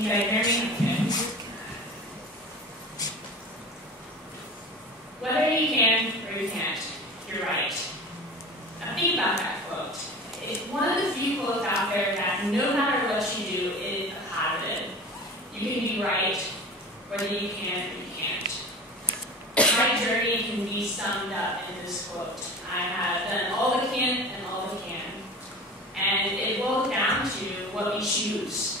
Can you guys hear me? Okay. Whether you can or you can't, you're right. Now think about that quote. It's one of the few quotes out there that no matter what you do is a positive. You can be right, whether you can or you can't. My journey can be summed up in this quote. I have done all the can and all the can. And it boils down to what we choose.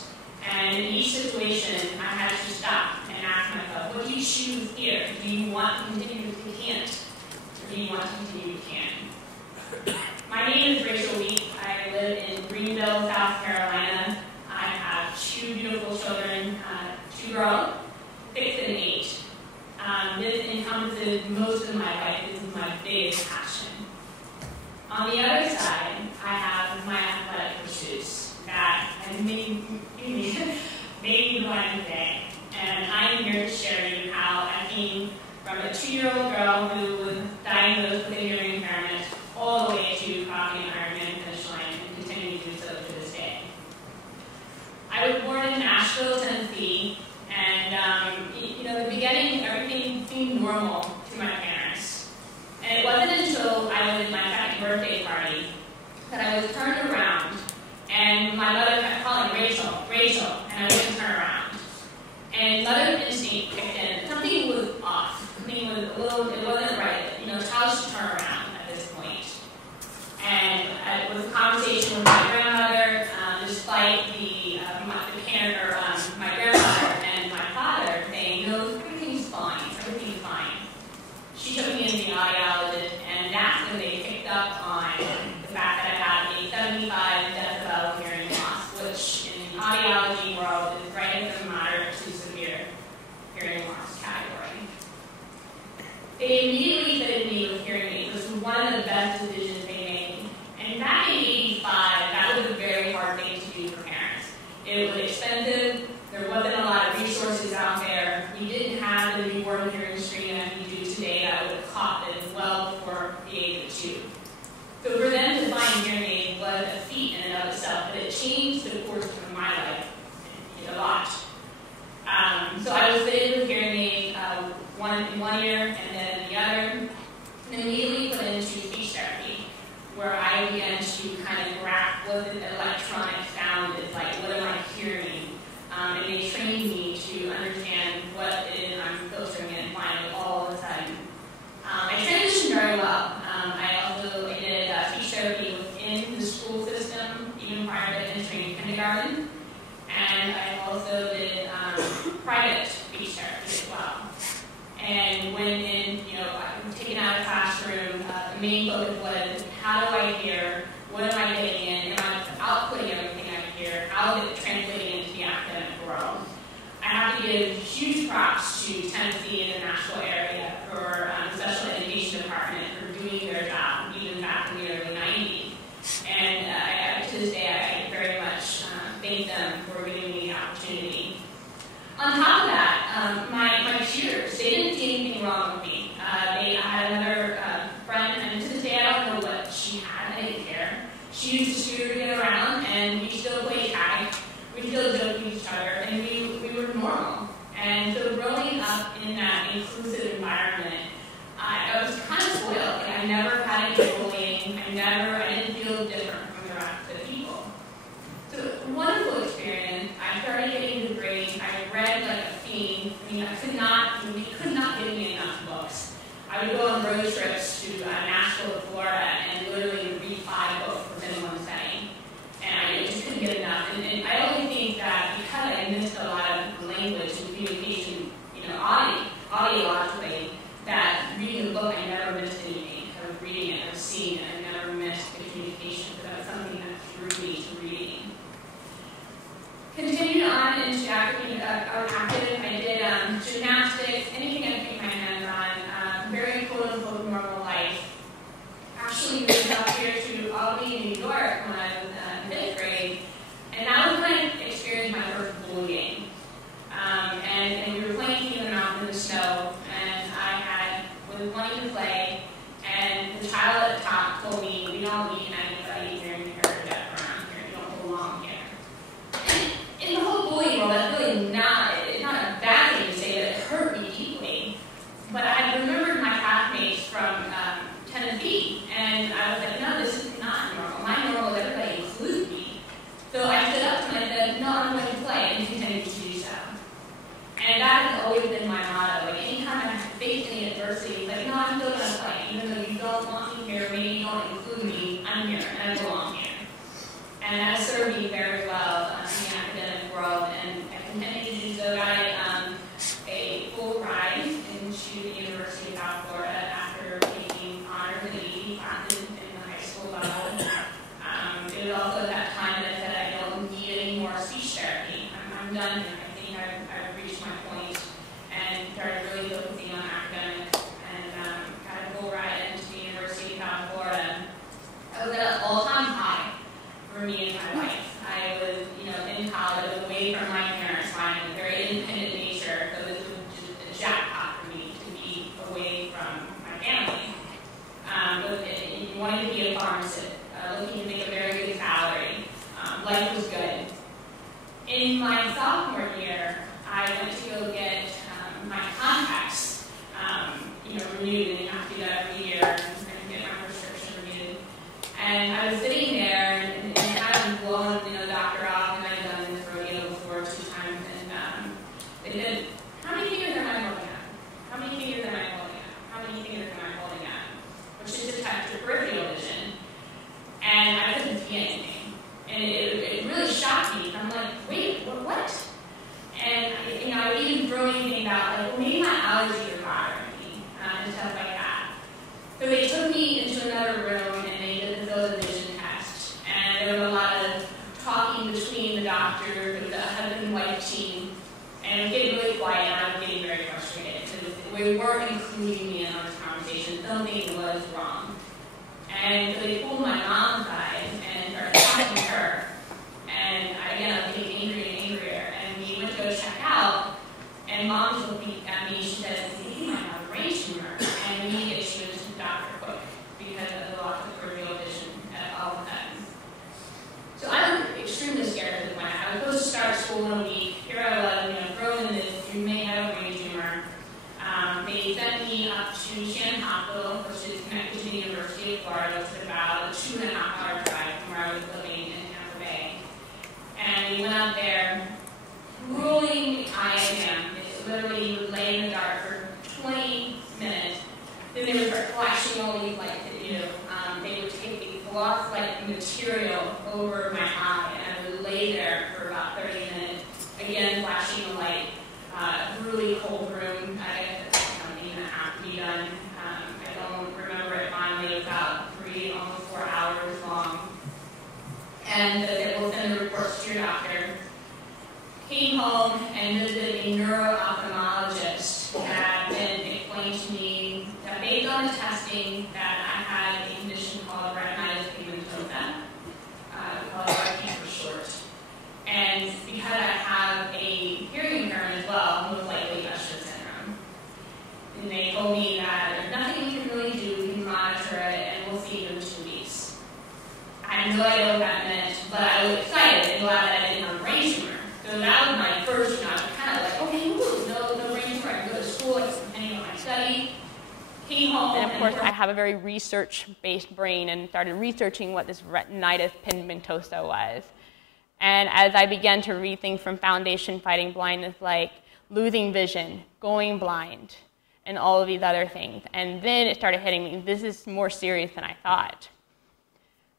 And in each situation, I had to stop and ask myself, what do you choose here? Do you want to continue with the can't? Or do you want to continue with can? My name is Rachel Wheat. I live in Greenville, South Carolina. I have 2 beautiful children, 2 girls, 6 and 8. This encompasses most of my life. This is my biggest passion. On the other side, I have my athletic pursuits that have made me blind today. And I am here to share with you how I came from a 2-year-old girl who was diagnosed with a hearing impairment all the way to crossing the Ironman finish line and continue to do so to this day. I was born in Nashville, Tennessee, and in the beginning, everything seemed normal to my parents. And it wasn't until I was at my 2nd birthday party that I was turned around, and my mother kept calling Rachel, Rachel, and I wouldn't turn around. And mother's instinct kicked in. Something was off. Something was it wasn't right. Child should turn around at this point. And it was a conversation with my grandmother, despite my grandmother and my father saying, no, everything's fine, everything's fine. She took me in the audiologist, and that's when they picked up on the fact that I had a 75 decibel hearing loss, which in the audiology world is right in the moderate to severe hearing loss category. They immediately fitted me with hearing aids. This was one of the best decisions they made. And back in '85, that was a very hard thing to do for parents. It was expensive. There wasn't a lot of resources out there. We didn't have the newborn hearing screen that we do today that would have caught this well before the age of 2. So for them to find hearing aids was a feat in and of itself, but it changed the course of my life a lot. So I was fitted with hearing aids one year and then the other, and immediately put into speech therapy, where I began to kind of grasp what the electronic sound is like, what am I hearing? And they trained me to understand what it is I'm filtering and finding all of a sudden. I transitioned very well. I also did speech therapy within the school system, even prior to entering kindergarten. And I also did private speech therapy as well. And when I was taken out of the classroom, the main focus was, how do I hear? What am I getting in? Am I outputting everything I hear? How is it translating into the academic world? I have to give huge props to Tennessee and the Nashville area for the special education department for doing their job, even back in the early 90s. And to this day, I very much thank them for giving me the opportunity. On top of that, my peers, they didn't see anything wrong with me. I had another friend, and to this day, I don't know what she had. I didn't care. She used a scooter to get around, and we still played tag. We still joked with each other, and we were normal. And so growing up in that inclusive environment, I was kind of spoiled. I never had any bullying. I didn't feel different from the rest of the people. So a wonderful experience. I started getting into grades. I read like a fiend. We could not give me enough books. I would go on road trips to Nashville, Florida, and literally read 5 books within one setting. And I just couldn't get enough. And I only think that because I missed a lot of language and communication, audiologically, that reading the book, I never missed anything. I was reading it, I was seeing it, I never missed the communication. So that was something that drew me to reading. Continued on into active. I did gymnastics, anything I could get my hands on. Very quote-unquote normal life. Actually moved up here to Albany, New York when I was in 5th grade. And that was when I experienced my first bullying. And we were playing in the mountain in the snow, and I was wanting to play, and the child at the top told me, we don't need anybody here in your around here, you don't belong here. And in the whole bullying world, that's really and that served me very well in the academic world, and I continued to do so. I got a full ride into the University of South Florida after taking honors and AP classes in the high school level. It was also at that time that I said I don't need any more speech therapy. I'm done here. I think I've reached my point, and started really focusing on academics, and got a full ride into the University of South Florida. I was at an all-time high for me and my wife. I was, in college, away from my parents. I had a very independent nature, so this was just a jackpot for me to be away from my family. Wanting to be a pharmacist, looking to make a very good salary. Life was good. In my sophomore year, I went to go get my contacts, renewed, and you have to do that every year, and get my prescription renewed. And I was sitting there, and kind of blown, the doctor off, and I'd done this rodeo before 2 times, and they said, "How many fingers am I holding at? How many fingers am I holding at? How many fingers am I holding at?" Which is to test your peripheral vision. And I couldn't see anything. And it really shocked me. I'm like, wait, what? And, I was even throwing things out, like, well, maybe my allergies are bothering me, and stuff like that. So they took me into another room, and they did the field of vision test. And there was a lot of talking between the doctor, the husband and wife team, and it was getting really quiet, and I was getting very frustrated, because we weren't including me in our conversation. Something was wrong. And so they pulled my mom aside and started talking to her. And I was getting angrier and angrier. And we went to go check out. And mom was looking at me. She said, "You might have a brain tumor, and we need to get you into the doctor quick because of the loss of peripheral vision all of a sudden." So I was extremely scared at the point. I was supposed to start school in a week. Here I was, thrown in this, you may have a brain tumor. They sent me up to Shannon Hospital, which is connected to the University of Florida, which is about a 2.5-hour drive from where I was living in Tampa Bay. And we went out there, grueling eye exam. Literally, you would lay in the dark for 20 minutes. Then they would start flashing all these lights at you. They would take a gloss-like material over my eye, and I would lay there for about 30 minutes, again flashing the light. Really cold room. I guess it's something that has to be done. I don't remember it finally. It was about 3, almost 4 hours long. And they will send the reports to your doctor. Came home and visited a neuro-ophthalmologist that then explained to me that based on the testing that I had a condition called retinitis pigmentosa, called RP for short. And because I have a hearing impairment as well, most likely Usher syndrome. And they told me that there's nothing we can really do, we can monitor it, and we'll see you in 2 weeks. I had no idea what that meant, but I was excited and glad that I didn't have a brain tumor. So that was my first, kind of like, okay, no brain tumor, I can go to school, I can continue on my study. Came home. And of course, I have a very research-based brain and started researching what this retinitis pigmentosa was. And as I began to read things from Foundation Fighting Blindness, like losing vision, going blind, and all of these other things, and then it started hitting me, this is more serious than I thought.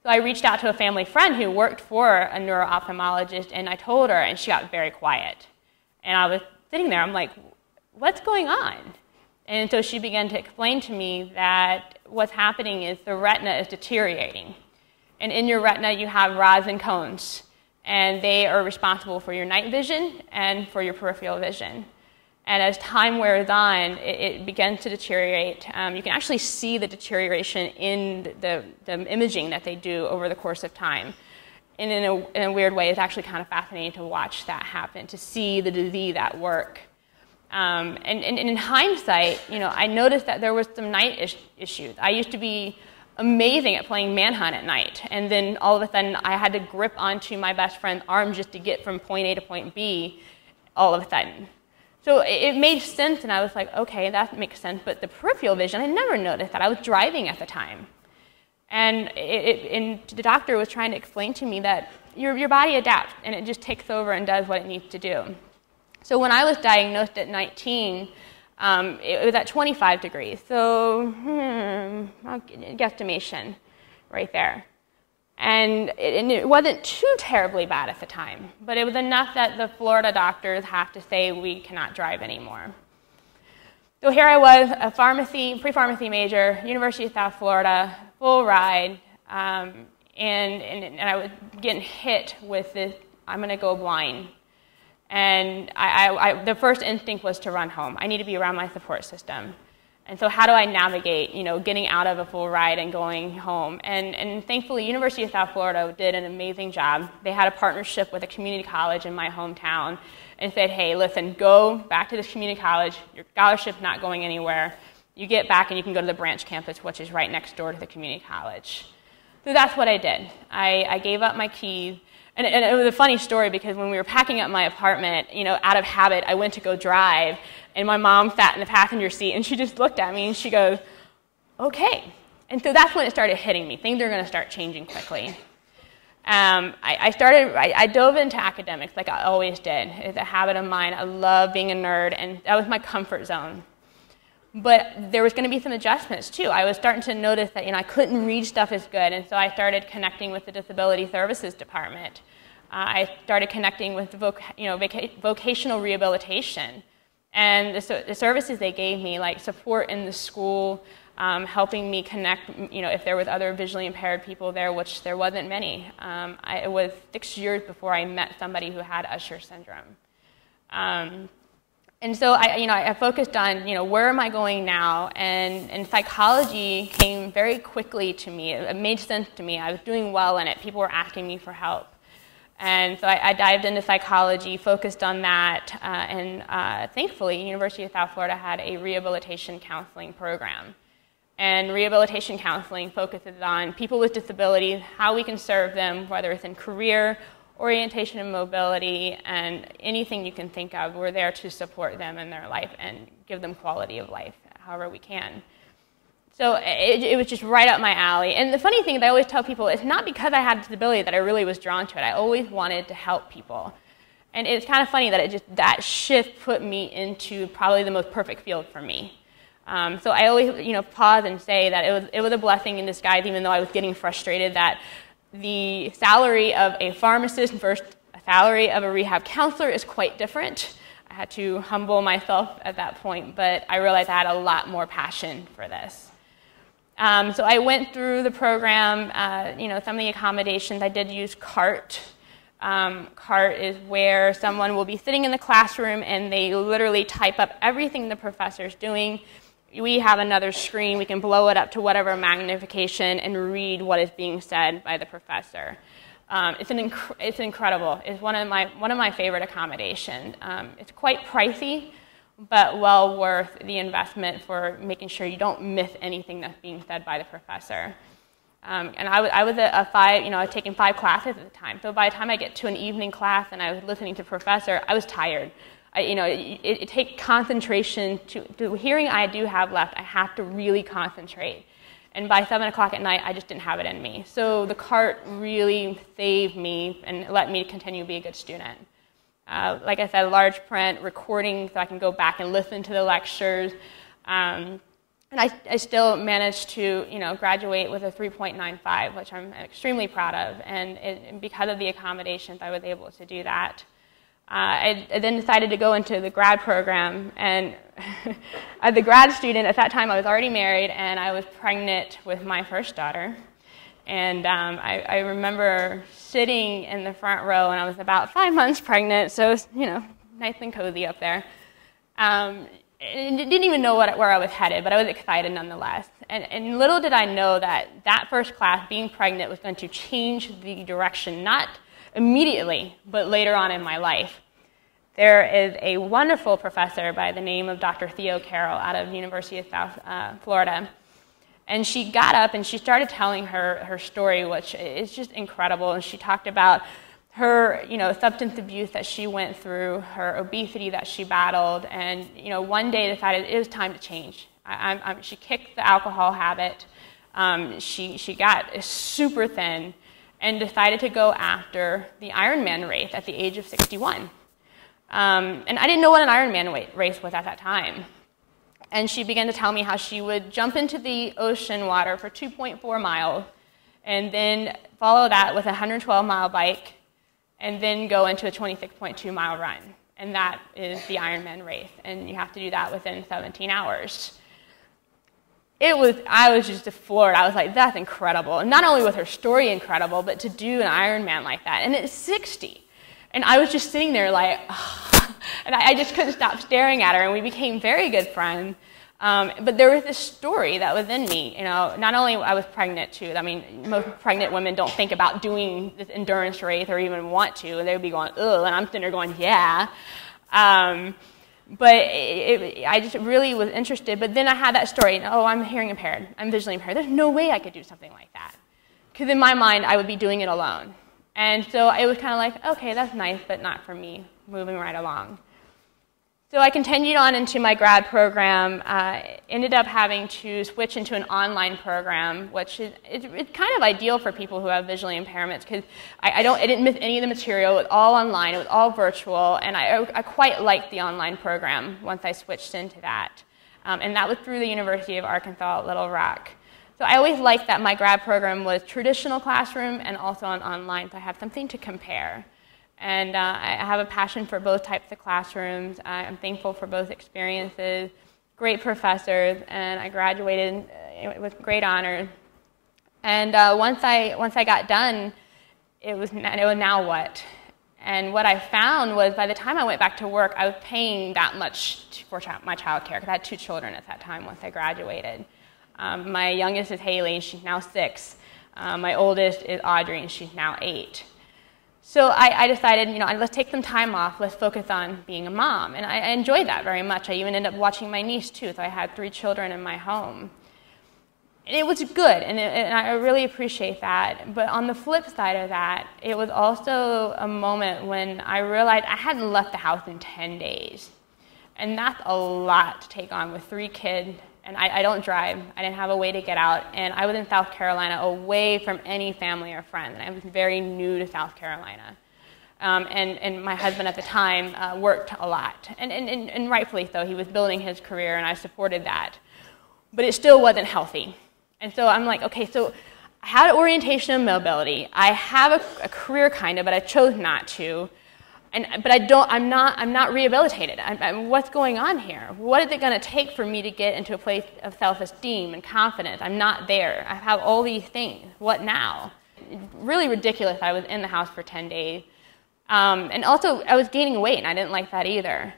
So I reached out to a family friend who worked for a neuro-ophthalmologist, and I told her, and she got very quiet. And I was sitting there, I'm like, what's going on? And so she began to explain to me that what's happening is the retina is deteriorating. And in your retina, you have rods and cones, and they are responsible for your night vision and for your peripheral vision. And as time wears on, it begins to deteriorate. You can actually see the deterioration in the imaging that they do over the course of time. And in a weird way, it's actually kind of fascinating to watch that happen, to see the disease at work. And in hindsight, I noticed that there was some night issues. I used to be amazing at playing manhunt at night, and then all of a sudden I had to grip onto my best friend's arm just to get from point A to point B all of a sudden. So it made sense, and I was like, okay, that makes sense, but the peripheral vision, I never noticed that. I was driving at the time. And the doctor was trying to explain to me that your body adapts, and it just takes over and does what it needs to do. So when I was diagnosed at 19, it was at 25 degrees, so guesstimation right there. And it wasn't too terribly bad at the time, but it was enough that the Florida doctors have to say we cannot drive anymore. So here I was, a pre-pharmacy major, University of South Florida, full ride, and I was getting hit with this, I'm going to go blind. And the first instinct was to run home. I need to be around my support system. And so how do I navigate, getting out of a full ride and going home? And thankfully, University of South Florida did an amazing job. They had a partnership with a community college in my hometown and said, hey, listen, go back to this community college. Your scholarship's not going anywhere. You get back and you can go to the branch campus, which is right next door to the community college. So that's what I did. I gave up my keys. And it was a funny story because when we were packing up my apartment, out of habit, I went to go drive. And my mom sat in the passenger seat, and she just looked at me, and she goes, okay. And so that's when it started hitting me. Things are going to start changing quickly. I dove into academics like I always did. It's a habit of mine. I love being a nerd, and that was my comfort zone. But there was going to be some adjustments, too. I was starting to notice that I couldn't read stuff as good, and so I started connecting with the Disability Services Department. I started connecting with vocational rehabilitation. And the services they gave me, like support in the school, helping me connect, if there was other visually impaired people there, which there wasn't many. It was 6 years before I met somebody who had Usher syndrome. And so I focused on, where am I going now? And psychology came very quickly to me. It made sense to me. I was doing well in it. People were asking me for help. And so I dived into psychology, focused on that, and thankfully, University of South Florida had a rehabilitation counseling program. And rehabilitation counseling focuses on people with disabilities, how we can serve them, whether it's in career, orientation and mobility, and anything you can think of. We're there to support them in their life and give them quality of life, however we can. So it was just right up my alley. And the funny thing that I always tell people, it's not because I had a disability that I really was drawn to it. I always wanted to help people. And it's kind of funny that that shift put me into probably the most perfect field for me. So I always pause and say that it was a blessing in disguise, even though I was getting frustrated that the salary of a pharmacist versus a salary of a rehab counselor is quite different. I had to humble myself at that point, but I realized I had a lot more passion for this. So I went through the program, some of the accommodations. I did use CART. CART is where someone will be sitting in the classroom and they literally type up everything the professor's doing. We have another screen. We can blow it up to whatever magnification and read what is being said by the professor. It's incredible. It's one of my favorite accommodations. It's quite pricey, but well worth the investment for making sure you don't miss anything that's being said by the professor. And I was taking 5 classes at the time. So by the time I get to an evening class and I was listening to the professor, I was tired. It takes concentration to the hearing I do have left. I have to really concentrate. And by 7 o'clock at night, I just didn't have it in me. So the CART really saved me and let me continue to be a good student. Like I said, large print, recording, so I can go back and listen to the lectures. And I still managed to, graduate with a 3.95, which I'm extremely proud of. And because of the accommodations, I was able to do that. I then decided to go into the grad program. And as a grad student, at that time, I was already married, and I was pregnant with my first daughter. And I remember sitting in the front row, and I was about 5 months pregnant, so it was, nice and cozy up there. And didn't even know where I was headed, but I was excited nonetheless. And little did I know that first class, being pregnant, was going to change the direction, not immediately, but later on in my life. There is a wonderful professor by the name of Dr. Theo Carroll out of the University of South Florida. And she got up and she started telling her story, which is just incredible. And she talked about her, substance abuse that she went through, her obesity that she battled, and, one day decided it was time to change. She kicked the alcohol habit. She got super thin and decided to go after the Ironman race at the age of 61. And I didn't know what an Ironman race was at that time. And she began to tell me how she would jump into the ocean water for 2.4 miles and then follow that with a 112-mile bike, and then go into a 26.2-mile run. And that is the Ironman race, and you have to do that within 17 hours. I was just floored. I was like, that's incredible. And not only was her story incredible, but to do an Ironman like that. And it's 60. And I was just sitting there like, oh. And I just couldn't stop staring at her, and we became very good friends. But there was this story that was in me, you know, not only I was pregnant too. I mean, most pregnant women don't think about doing this endurance race or even want to, and they would be going, ugh, and I'm sitting there going, yeah. But I just really was interested. But then I had that story, oh, I'm hearing impaired, I'm visually impaired. There's no way I could do something like that. Because in my mind, I would be doing it alone. And so it was kind of like, okay, that's nice, but not for me, moving right along. So I continued on into my grad program, ended up having to switch into an online program, which is it's kind of ideal for people who have visually impairments, because I didn't miss any of the material. It was all online, it was all virtual, and I quite liked the online program once I switched into that. And that was through the University of Arkansas at Little Rock. So I always liked that my grad program was traditional classroom and also on online, so I have something to compare. And I have a passion for both types of classrooms. I'm thankful for both experiences, great professors, and I graduated with great honors. And once I got done, it was now what? And what I found was by the time I went back to work, I was paying that much for my child care, because I had 2 children at that time once I graduated. My youngest is Haley, and she's now 6. My oldest is Audrey, and she's now 8. So I decided, you know, let's take some time off. Let's focus on being a mom. And I enjoyed that very much. I even ended up watching my niece, too. So I had 3 children in my home. And it was good, and I really appreciate that. But on the flip side of that, it was also a moment when I realized I hadn't left the house in 10 days. And that's a lot to take on with 3 kids. And I don't drive. I didn't have a way to get out. And I was in South Carolina, away from any family or friends. And I was very new to South Carolina. And my husband at the time worked a lot. And rightfully so. He was building his career, and I supported that. But it still wasn't healthy. And so I'm like, okay, so I had orientation and mobility. I have a career kind of, but I chose not to. But I'm not rehabilitated. What's going on here? What is it going to take for me to get into a place of self-esteem and confidence? I'm not there. I have all these things. What now? Really ridiculous. I was in the house for 10 days. And also, I was gaining weight, and I didn't like that either.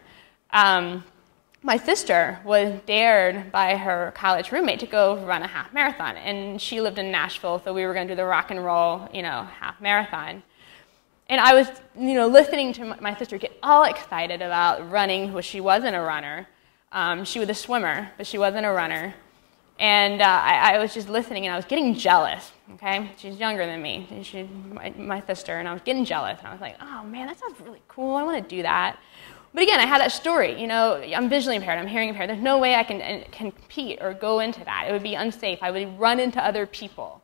My sister was dared by her college roommate to go run a half marathon, and she lived in Nashville, so we were going to do the rock and roll, half marathon. And I was, listening to my sister get all excited about running, which she wasn't a runner. She was a swimmer, but she wasn't a runner. And I was just listening, and I was getting jealous, okay? She's younger than me. She's my sister, and I was getting jealous. And I was like, oh, man, that sounds really cool. I want to do that. But again, I had that story. I'm visually impaired. I'm hearing impaired. There's no way I can compete or go into that. It would be unsafe. I would run into other people.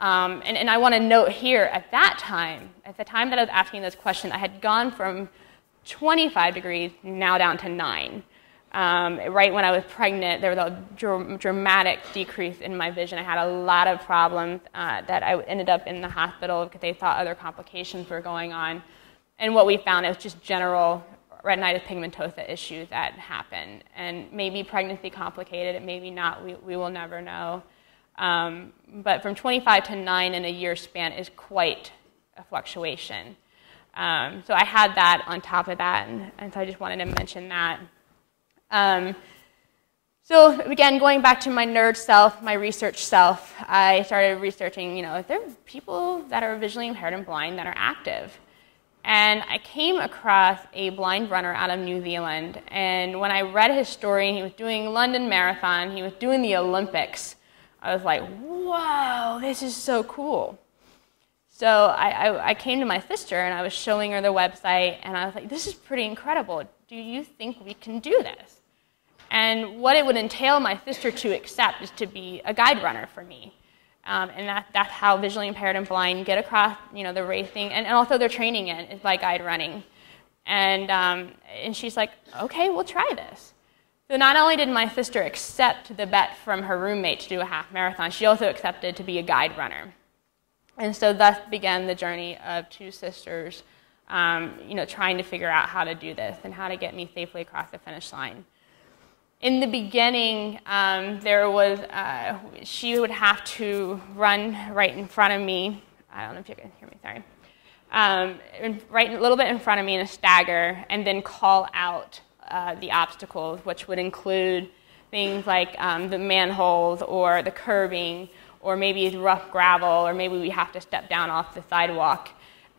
And I want to note here, at the time that I was asking this question, I had gone from 25 degrees now down to 9. Right when I was pregnant, there was a dramatic decrease in my vision. I had a lot of problems that I ended up in the hospital because they thought other complications were going on. And what we found was just general retinitis pigmentosa issues that happened. And maybe pregnancy complicated, maybe not, we will never know. But from 25 to 9 in a year span is quite a fluctuation. So I had that on top of that, and so I just wanted to mention that. So again, going back to my nerd self, my research self, I started researching, if there are people that are visually impaired and blind that are active. And I came across a blind runner out of New Zealand, and when I read his story, he was doing London Marathon, he was doing the Olympics, I was like, whoa, this is so cool. So I came to my sister, and I was showing her the website, and I was like, this is pretty incredible. Do you think we can do this? And what it would entail my sister to accept is to be a guide runner for me. And that's how visually impaired and blind get across, the racing, and also their training is by guide running. And she's like, okay, we'll try this. So not only did my sister accept the bet from her roommate to do a half marathon, she also accepted to be a guide runner. And so thus began the journey of two sisters, trying to figure out how to do this and how to get me safely across the finish line. In the beginning, she would have to run right in front of me. I don't know if you can hear me, sorry. Right a little bit in front of me in a stagger, and then call out the obstacles, which would include things like the manholes or the curbing, or maybe it's rough gravel, or maybe we have to step down off the sidewalk.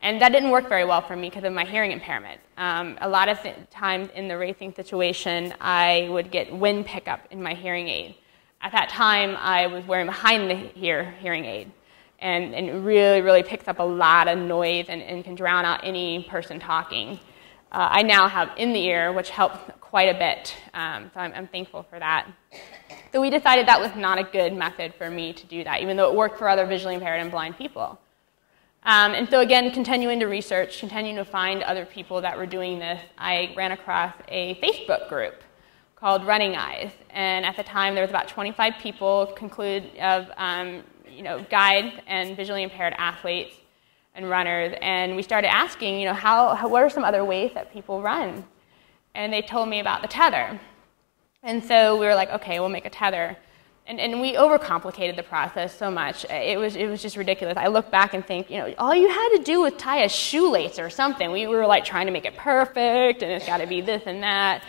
And that didn't work very well for me because of my hearing impairment. A lot of times in the racing situation, I would get wind pickup in my hearing aid. At that time, I was wearing behind the hearing aid, and it really, really picks up a lot of noise and can drown out any person talking. I now have in the ear, which helps quite a bit, so I'm thankful for that. So we decided that was not a good method for me to do that, even though it worked for other visually impaired and blind people. And so again, continuing to research, continuing to find other people that were doing this, I ran across a Facebook group called Running Eyes. And at the time, there was about 25 people of guides and visually impaired athletes and runners. And we started asking, what are some other ways that people run? And they told me about the tether. And so we were like, okay, we'll make a tether. And we overcomplicated the process so much. It was just ridiculous. I look back and think, all you had to do was tie a shoelace or something. We were like trying to make it perfect, and it's got to be this and that.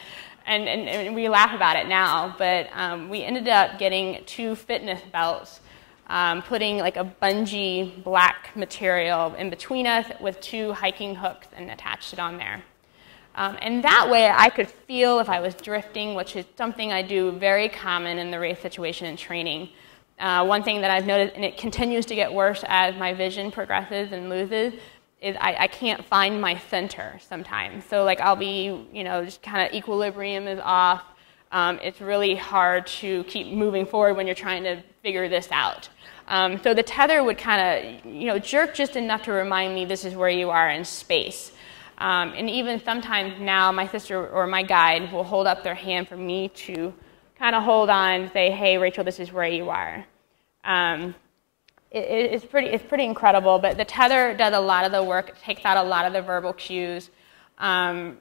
And we laugh about it now, but we ended up getting 2 fitness belts, putting like a bungee black material in between us with 2 hiking hooks and attached it on there. And that way I could feel if I was drifting, which is something I do very common in the race situation and training. One thing that I've noticed, and it continues to get worse as my vision progresses and loses, is I can't find my center sometimes. So like I'll be, just kind of equilibrium is off. It's really hard to keep moving forward when you're trying to figure this out. So the tether would kind of, jerk just enough to remind me this is where you are in space. And even sometimes now, my sister or my guide will hold up their hand for me to kind of hold on and say, hey, Rachel, this is where you are. It's pretty incredible, but the tether does a lot of the work. It takes out a lot of the verbal cues, and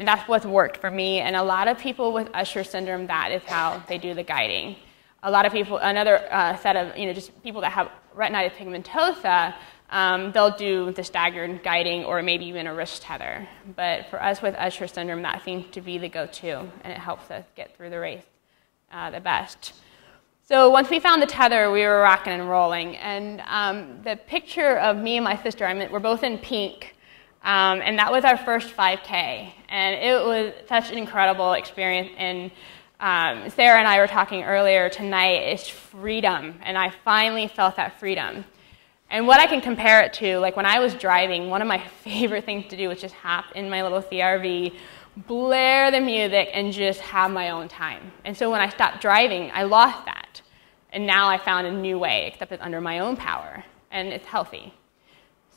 that's what's worked for me. And a lot of people with Usher syndrome, that is how they do the guiding. A lot of people, another set of, just people that have retinitis pigmentosa, they'll do the staggered guiding or maybe even a wrist tether. But for us with Usher syndrome, that seems to be the go-to, and it helps us get through the race the best. So once we found the tether, we were rocking and rolling. And the picture of me and my sister, we're both in pink, and that was our first 5K. And it was such an incredible experience. And Sarah and I were talking earlier tonight, it's freedom, and I finally felt that freedom. And what I can compare it to, like when I was driving, one of my favorite things to do was just hop in my little CRV, blare the music, and just have my own time. And so when I stopped driving, I lost that. And now I found a new way, except it's under my own power, and it's healthy.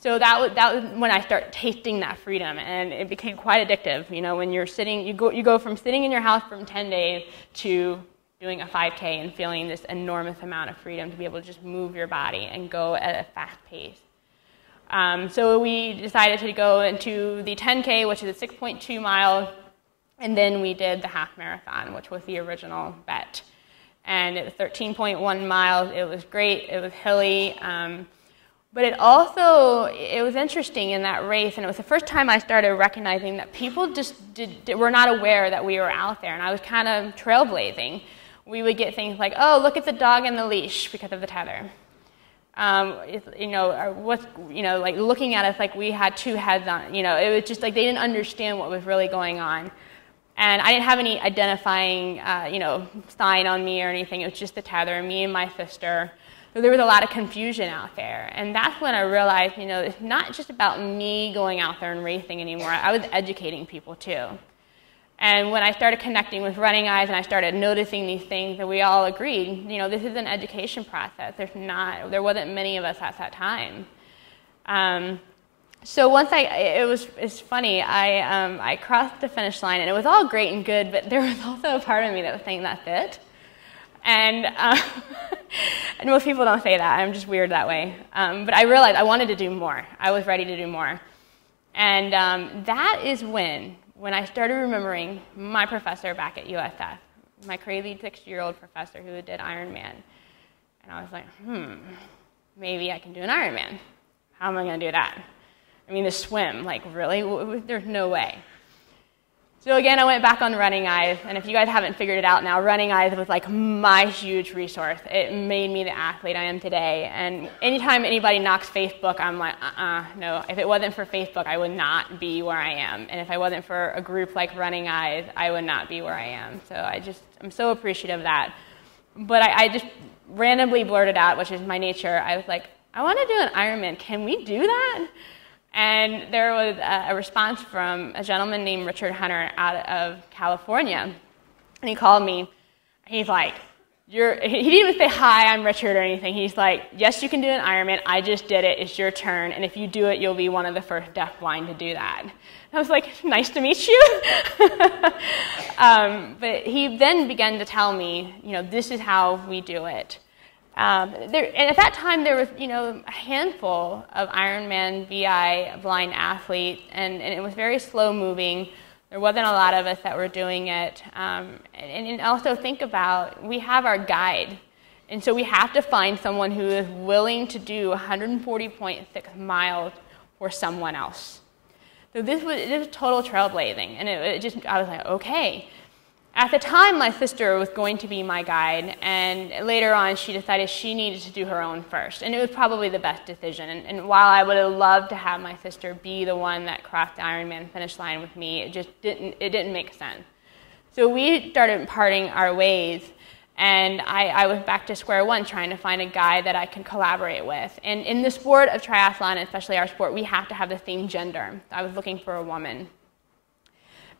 So that was when I started tasting that freedom, and it became quite addictive. When you're sitting, you go from sitting in your house for 10 days to doing a 5K and feeling this enormous amount of freedom to be able to just move your body and go at a fast pace. So we decided to go into the 10K, which is a 6.2 miles, and then we did the half marathon, which was the original bet. And it was 13.1 miles. It was great. It was hilly. But it was interesting in that race, and it was the first time I started recognizing that people just were not aware that we were out there, and I was kind of trailblazing. We would get things like, oh, look at the dog and the leash because of the tether. Like looking at us like we had 2 heads on. It was just like they didn't understand what was really going on. And I didn't have any identifying, sign on me or anything. It was just the tether, me and my sister. So there was a lot of confusion out there. And that's when I realized, it's not just about me going out there and racing anymore. I was educating people too. And when I started connecting with Running Eyes and I started noticing these things, and we all agreed, this is an education process. There wasn't many of us at that time. So once it's funny, I crossed the finish line, and it was all great and good, but there was also a part of me that was saying, that's it. And, and most people don't say that. I'm just weird that way. But I realized I wanted to do more. I was ready to do more. And that is when I started remembering my professor back at USF, my crazy 60-year-old professor who did Ironman. And I was like, maybe I can do an Ironman. How am I going to do that? I mean, the swim, like, really? There's no way. So again, I went back on Running Eyes, and if you guys haven't figured it out now, Running Eyes was like my huge resource. It made me the athlete I am today. And anytime anybody knocks Facebook, I'm like, no. If it wasn't for Facebook, I would not be where I am. And if I wasn't for a group like Running Eyes, I would not be where I am. So I'm so appreciative of that. But I just randomly blurted out, which is my nature. I was like, I want to do an Ironman. Can we do that? And there was a response from a gentleman named Richard Hunter out of California. And he called me. He's like, he didn't even say, hi, I'm Richard or anything. He's like, yes, you can do an Ironman. I just did it. It's your turn. And if you do it, you'll be one of the first deafblind to do that. And I was like, nice to meet you. But he then began to tell me, this is how we do it. And at that time, there was, a handful of Ironman VI blind athletes, and it was very slow moving. There wasn't a lot of us that were doing it. And also think about, we have our guide. And so we have to find someone who is willing to do 140.6 miles for someone else. So this was total trailblazing. And I was like, okay. At the time, my sister was going to be my guide, and later on, she decided she needed to do her own first, and it was probably the best decision. And while I would have loved to have my sister be the one that crossed the Ironman finish line with me, it just didn't make sense. So we started parting our ways, and I was back to square one, trying to find a guide that I could collaborate with. And in the sport of triathlon, especially our sport, we have to have the same gender. I was looking for a woman.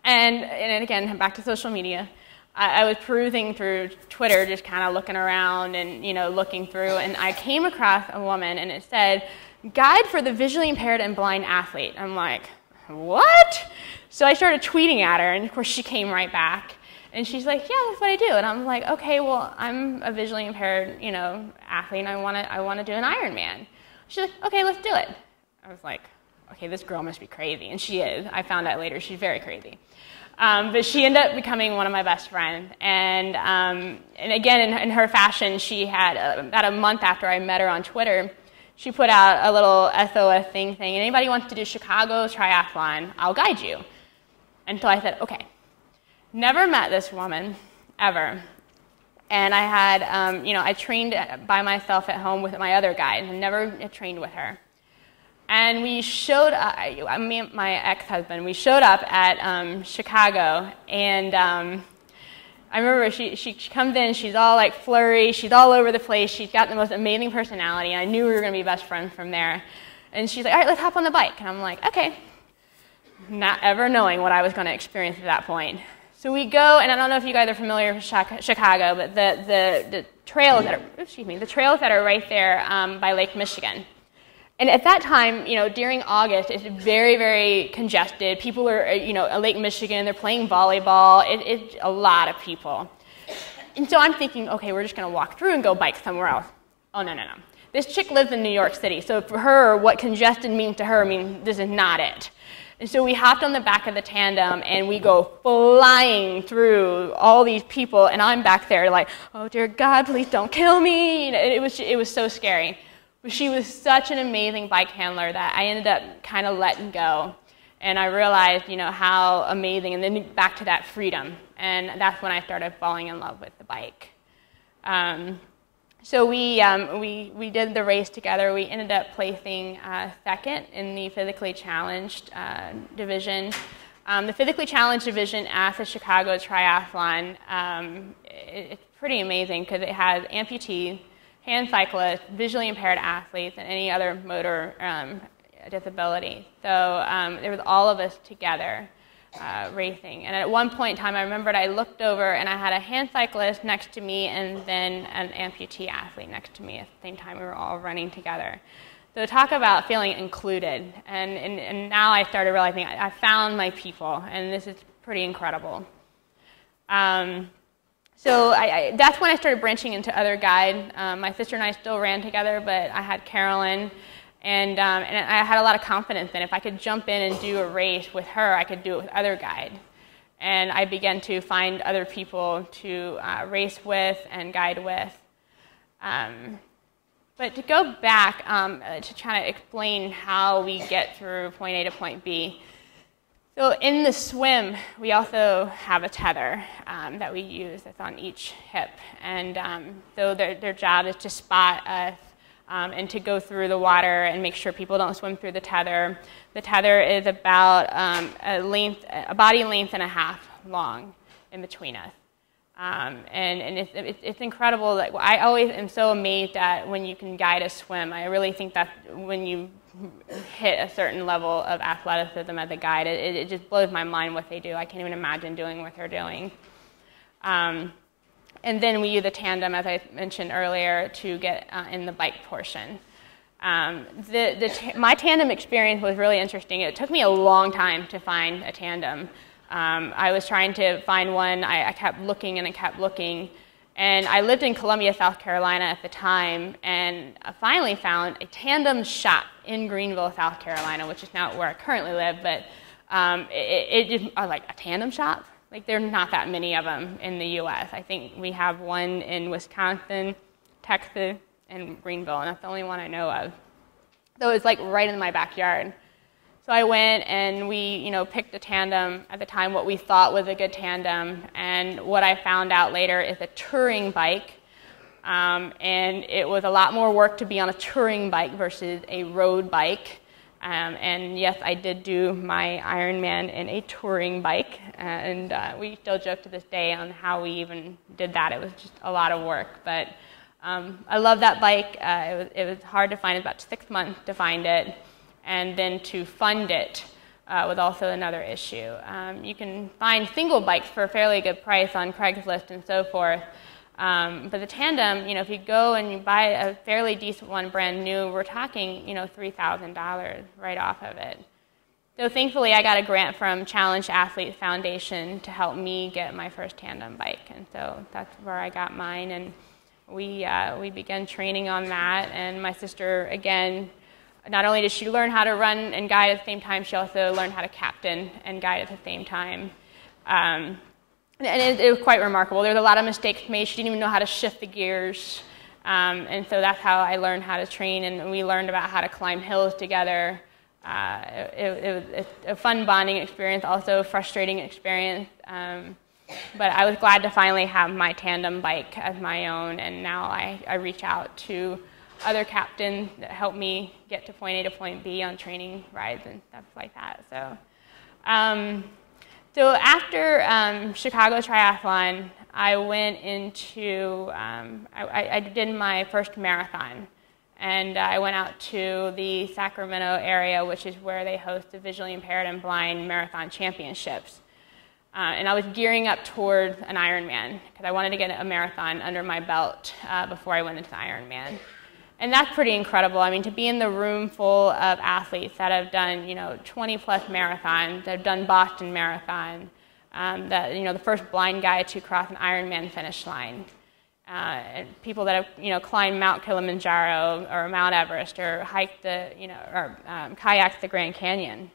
And again, back to social media, I was perusing through Twitter, just kind of looking around and, looking through, and I came across a woman, and it said, Guide for the Visually Impaired and Blind Athlete. I'm like, what? So I started tweeting at her, and of course she came right back. And she's like, yeah, that's what I do. And I'm like, okay, well, I'm a visually impaired, athlete, and I want to do an Ironman. She's like, okay, let's do it. I was like, okay, this girl must be crazy. And she is. I found out later she's very crazy. But she ended up becoming one of my best friends. And again, in her fashion, she had, about a month after I met her on Twitter, she put out a little SOS thing saying, anybody wants to do Chicago triathlon, I'll guide you. And so I said, okay. Never met this woman, ever. And I had, I trained by myself at home with my other guide, and never trained with her. And we showed up, me and my ex-husband, we showed up at Chicago, and I remember she comes in, she's all like flurry, she's all over the place, she's got the most amazing personality, and I knew we were going to be best friends from there. And she's like, all right, let's hop on the bike. And I'm like, okay. Not ever knowing what I was going to experience at that point. So we go, and I don't know if you guys are familiar with Chicago, but the trails that are right there by Lake Michigan. And at that time, during August, it's very, very congested. People are, at Lake Michigan, they're playing volleyball. It's a lot of people. And so I'm thinking, okay, we're just going to walk through and go bike somewhere else. Oh, no. This chick lives in New York City, so for her, what congested means to her means this is not it. And so we hopped on the back of the tandem, and we go flying through all these people, and I'm back there like, oh, dear God, please don't kill me. It was so scary. But she was such an amazing bike handler that I ended up kind of letting go. And I realized, how amazing, and then back to that freedom. And that's when I started falling in love with the bike. So we did the race together. We ended up placing second in the physically challenged division. The physically challenged division at the Chicago Triathlon, it's pretty amazing because it has amputees, hand cyclists, visually impaired athletes, and any other motor disability. So there was all of us together racing. And at one point in time, I remembered I looked over and I had a hand cyclist next to me and then an amputee athlete next to me at the same time. We were all running together. So talk about feeling included. And now I started realizing I found my people, and this is pretty incredible. So that's when I started branching into other guide. My sister and I still ran together, but I had Carolyn, and I had a lot of confidence in if I could jump in and do a race with her, I could do it with other guide. And I began to find other people to race with and guide with. But to go back to try to explain how we get through point A to point B. So in the swim, we also have a tether that we use that's on each hip. And so their job is to spot us and to go through the water and make sure people don't swim through the tether. The tether is about a body length and a half long in between us. And it's incredible. Like, I always am so amazed at when you can guide a swim. I really think that when you hit a certain level of athleticism as a guide, it just blows my mind what they do. I can't even imagine doing what they're doing. And then we use a tandem, as I mentioned earlier, to get in the bike portion. My tandem experience was really interesting. It took me a long time to find a tandem. I was trying to find one. I kept looking and I kept looking. And I lived in Columbia, South Carolina at the time, and I finally found a tandem shop in Greenville, South Carolina, which is now where I currently live. But I was like, a tandem shop? Like, there are not that many of them in the U.S. I think we have one in Wisconsin, Texas, and Greenville, and that's the only one I know of. So it was like right in my backyard. So I went and we, picked a tandem at the time, what we thought was a good tandem. And what I found out later is a touring bike. And it was a lot more work to be on a touring bike versus a road bike. And yes, I did do my Ironman in a touring bike. And we still joke to this day on how we even did that. It was just a lot of work. But I love that bike. It was hard to find. It was about 6 months to find it. And then to fund it was also another issue. You can find single bikes for a fairly good price on Craigslist and so forth. But the tandem, if you go and you buy a fairly decent one brand new, we're talking, $3,000 right off of it. So thankfully, I got a grant from Challenged Athletes Foundation to help me get my first tandem bike. And so that's where I got mine. And we began training on that. And my sister, again, not only did she learn how to run and guide at the same time, she also learned how to captain and guide at the same time. And it was quite remarkable. There was a lot of mistakes made. She didn't even know how to shift the gears. And so that's how I learned how to train, and we learned about how to climb hills together. It was a fun bonding experience, also a frustrating experience. But I was glad to finally have my tandem bike as my own, and now I reach out to other captains that help me get to point A to point B on training rides and stuff like that. So after Chicago Triathlon, I went into, I did my first marathon. And I went out to the Sacramento area, which is where they host the Visually Impaired and Blind Marathon Championships. And I was gearing up towards an Ironman, because I wanted to get a marathon under my belt before I went into the Ironman. And that's pretty incredible. I mean, to be in the room full of athletes that have done, 20-plus marathons, that have done Boston Marathon, the first blind guy to cross an Ironman finish line, people that have, climbed Mount Kilimanjaro or Mount Everest, or hiked kayaked the Grand Canyon.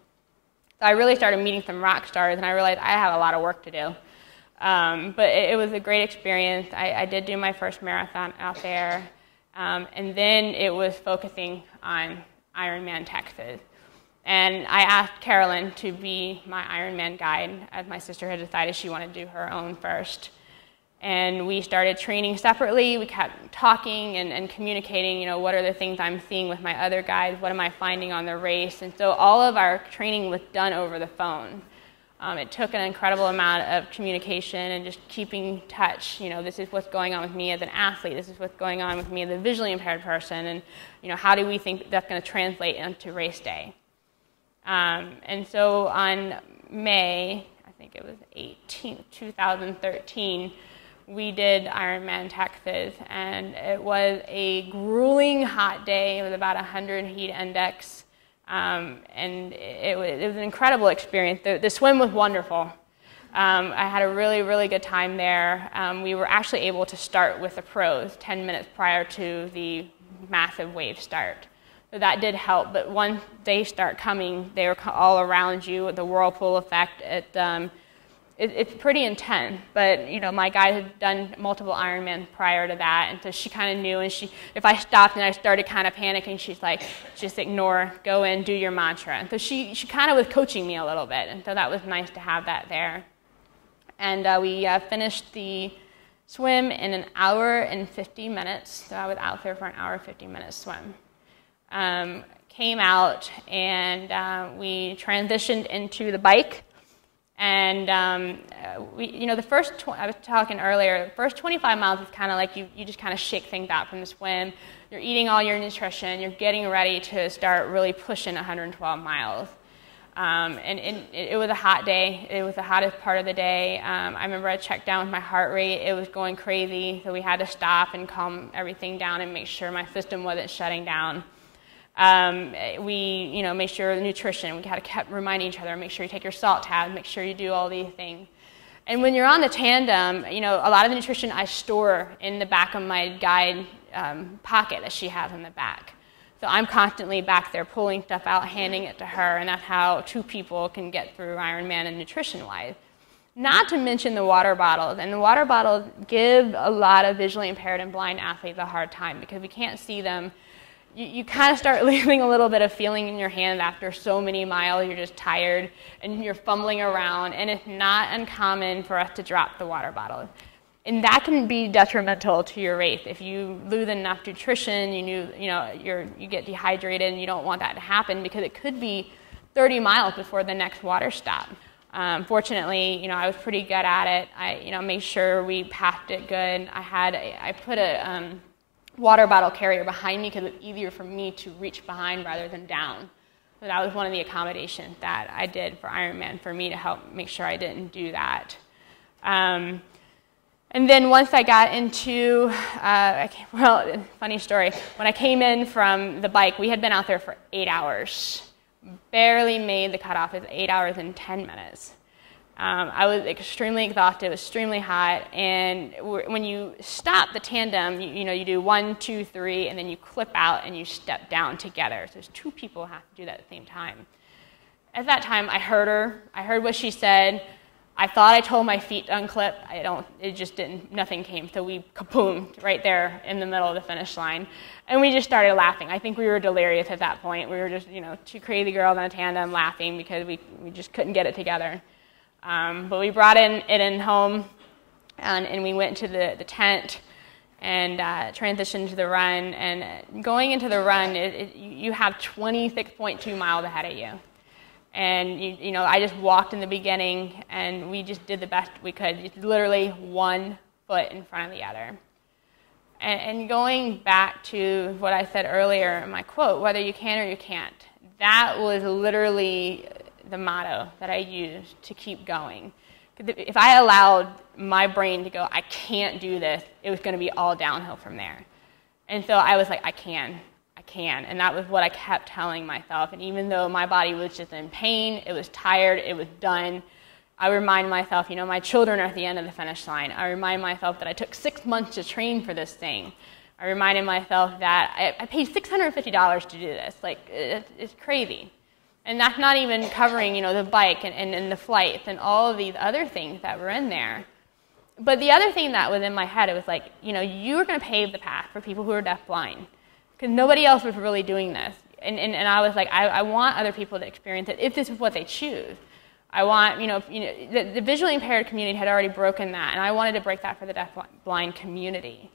So I really started meeting some rock stars, and I realized I have a lot of work to do. But it was a great experience. I did do my first marathon out there. And then it was focusing on Ironman Texas. And I asked Carolyn to be my Ironman guide, as my sister had decided she wanted to do her own first. And we started training separately. We kept talking and communicating, what are the things I'm seeing with my other guides? What am I finding on the race? And so all of our training was done over the phone. It took an incredible amount of communication and just keeping touch. This is what's going on with me as an athlete. This is what's going on with me as a visually impaired person. And, how do we think that's going to translate into race day? And so on May, I think it was 18th, 2013, we did Ironman Texas. And it was a grueling hot day. It was about 100 heat index. And it was an incredible experience. The swim was wonderful. I had a really, really good time there. We were actually able to start with the pros 10 minutes prior to the massive wave start. So that did help, but once they start coming, they were all around you, the whirlpool effect. It's pretty intense, but you know, my guide had done multiple Ironman prior to that, and so she kind of knew, and if I stopped and I started kind of panicking, she's like, just ignore, go in, do your mantra. And so she kind of was coaching me a little bit, and so that was nice to have that there. And we finished the swim in an hour and 50 minutes, so I was out there for an hour and 50 minutes swim. Came out, and we transitioned into the bike. And I was talking earlier, the first 25 miles is kind of like you just kind of shake things out from the swim. You're eating all your nutrition. You're getting ready to start really pushing 112 miles. And it was a hot day. It was the hottest part of the day. I remember I checked down with my heart rate. It was going crazy, so we had to stop and calm everything down and make sure my system wasn't shutting down. We made sure the nutrition, we kept reminding each other, make sure you take your salt tabs, make sure you do all these things. And when you're on the tandem, a lot of the nutrition I store in the back of my guide pocket that she has in the back. So I'm constantly back there pulling stuff out, handing it to her, and that's how two people can get through Ironman and nutrition-wise. Not to mention the water bottles. And the water bottles give a lot of visually impaired and blind athletes a hard time because we can't see them. You kind of start losing a little bit of feeling in your hand after so many miles. You're just tired and you're fumbling around, and it's not uncommon for us to drop the water bottles. And that can be detrimental to your race. If you lose enough nutrition, you get dehydrated, and you don't want that to happen because it could be 30 miles before the next water stop. Fortunately, I was pretty good at it. I made sure we packed it good. I put a water bottle carrier behind me because it's easier for me to reach behind rather than down. So that was one of the accommodations that I did for Ironman for me to help make sure I didn't do that. And then once I got into, funny story, when I came in from the bike, we had been out there for 8 hours. Barely made the cutoff. It was 8 hours and 10 minutes. I was extremely exhausted, it was extremely hot, and when you stop the tandem, you do 1, 2, 3, and then you clip out and you step down together. So there's two people who have to do that at the same time. At that time, I heard her. I heard what she said. I thought I told my feet to unclip. It just didn't, nothing came. So we kapoomed right there in the middle of the finish line. And we just started laughing. I think we were delirious at that point. We were just, two crazy girls in a tandem laughing because we just couldn't get it together. But we brought it in home, and we went to the tent and transitioned to the run. And going into the run, you have 26.2 miles ahead of you. And I just walked in the beginning, and we just did the best we could. It's literally one foot in front of the other. And going back to what I said earlier in my quote, whether you can or you can't, that was literally the motto that I used to keep going. If I allowed my brain to go, I can't do this, it was going to be all downhill from there. And so I was like, I can. And that was what I kept telling myself. And even though my body was just in pain, it was tired, it was done, I remind myself, my children are at the end of the finish line. I remind myself that I took 6 months to train for this thing. I reminded myself that I paid $650 to do this. Like, it's crazy. And that's not even covering, the bike and the flights and all of these other things that were in there. But the other thing that was in my head, it was like, you are going to pave the path for people who are deafblind, because nobody else was really doing this. And I was like, I want other people to experience it if this is what they choose. I want, the visually impaired community had already broken that, and I wanted to break that for the deafblind community.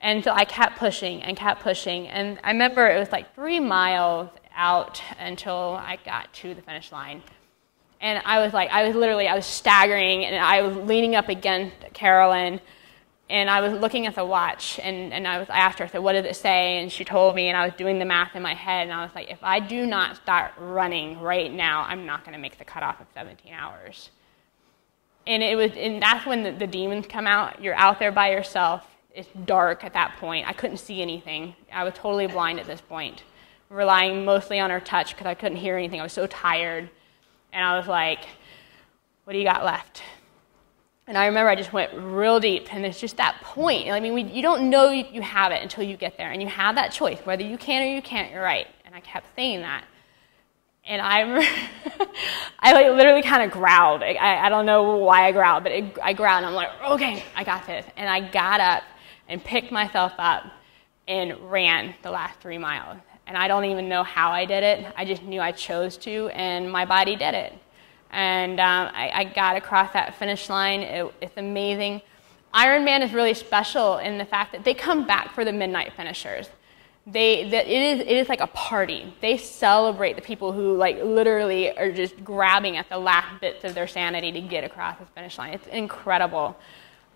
And so I kept pushing, and I remember it was like 3 miles out until I got to the finish line. And I was staggering, and I was leaning up against Carolyn, and I was looking at the watch, and I asked her, I said, what did it say? And she told me, and I was doing the math in my head, and I was like, if I do not start running right now, I'm not going to make the cutoff of 17 hours. And that's when the demons come out. You're out there by yourself. It's dark at that point. I couldn't see anything. I was totally blind at this point, relying mostly on her touch because I couldn't hear anything. I was so tired. And I was like, what do you got left? And I remember I just went real deep, and it's just that point. I mean, you don't know you have it until you get there, and you have that choice, whether you can or you can't, you're right. And I kept saying that. And I remember I like literally kind of growled. I don't know why I growled, but I growled, and I'm like, okay, I got this. And I got up and picked myself up and ran the last 3 miles. And I don't even know how I did it. I just knew I chose to, and my body did it. And I got across that finish line. It's amazing. Ironman is really special in the fact that they come back for the midnight finishers. It is like a party. They celebrate the people who like literally are just grabbing at the last bits of their sanity to get across the finish line. It's incredible.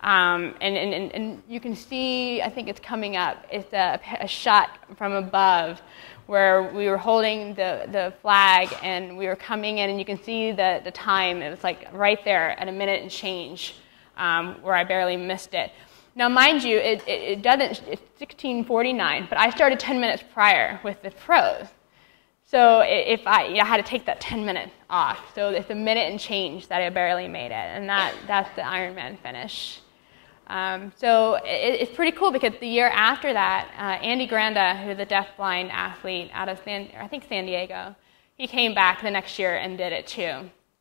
And you can see, I think it's coming up, it's a shot from above where we were holding the flag and we were coming in, and you can see the time. It was like right there at a minute and change, where I barely missed it. Now, mind you, it doesn't, it's 16:49, but I started 10 minutes prior with the pros. So if I had to take that 10 minutes off. So it's a minute and change that I barely made it, and that's the Ironman finish. So it's pretty cool because the year after that, Andy Granda, who's a deaf-blind athlete out of San Diego, he came back the next year and did it too.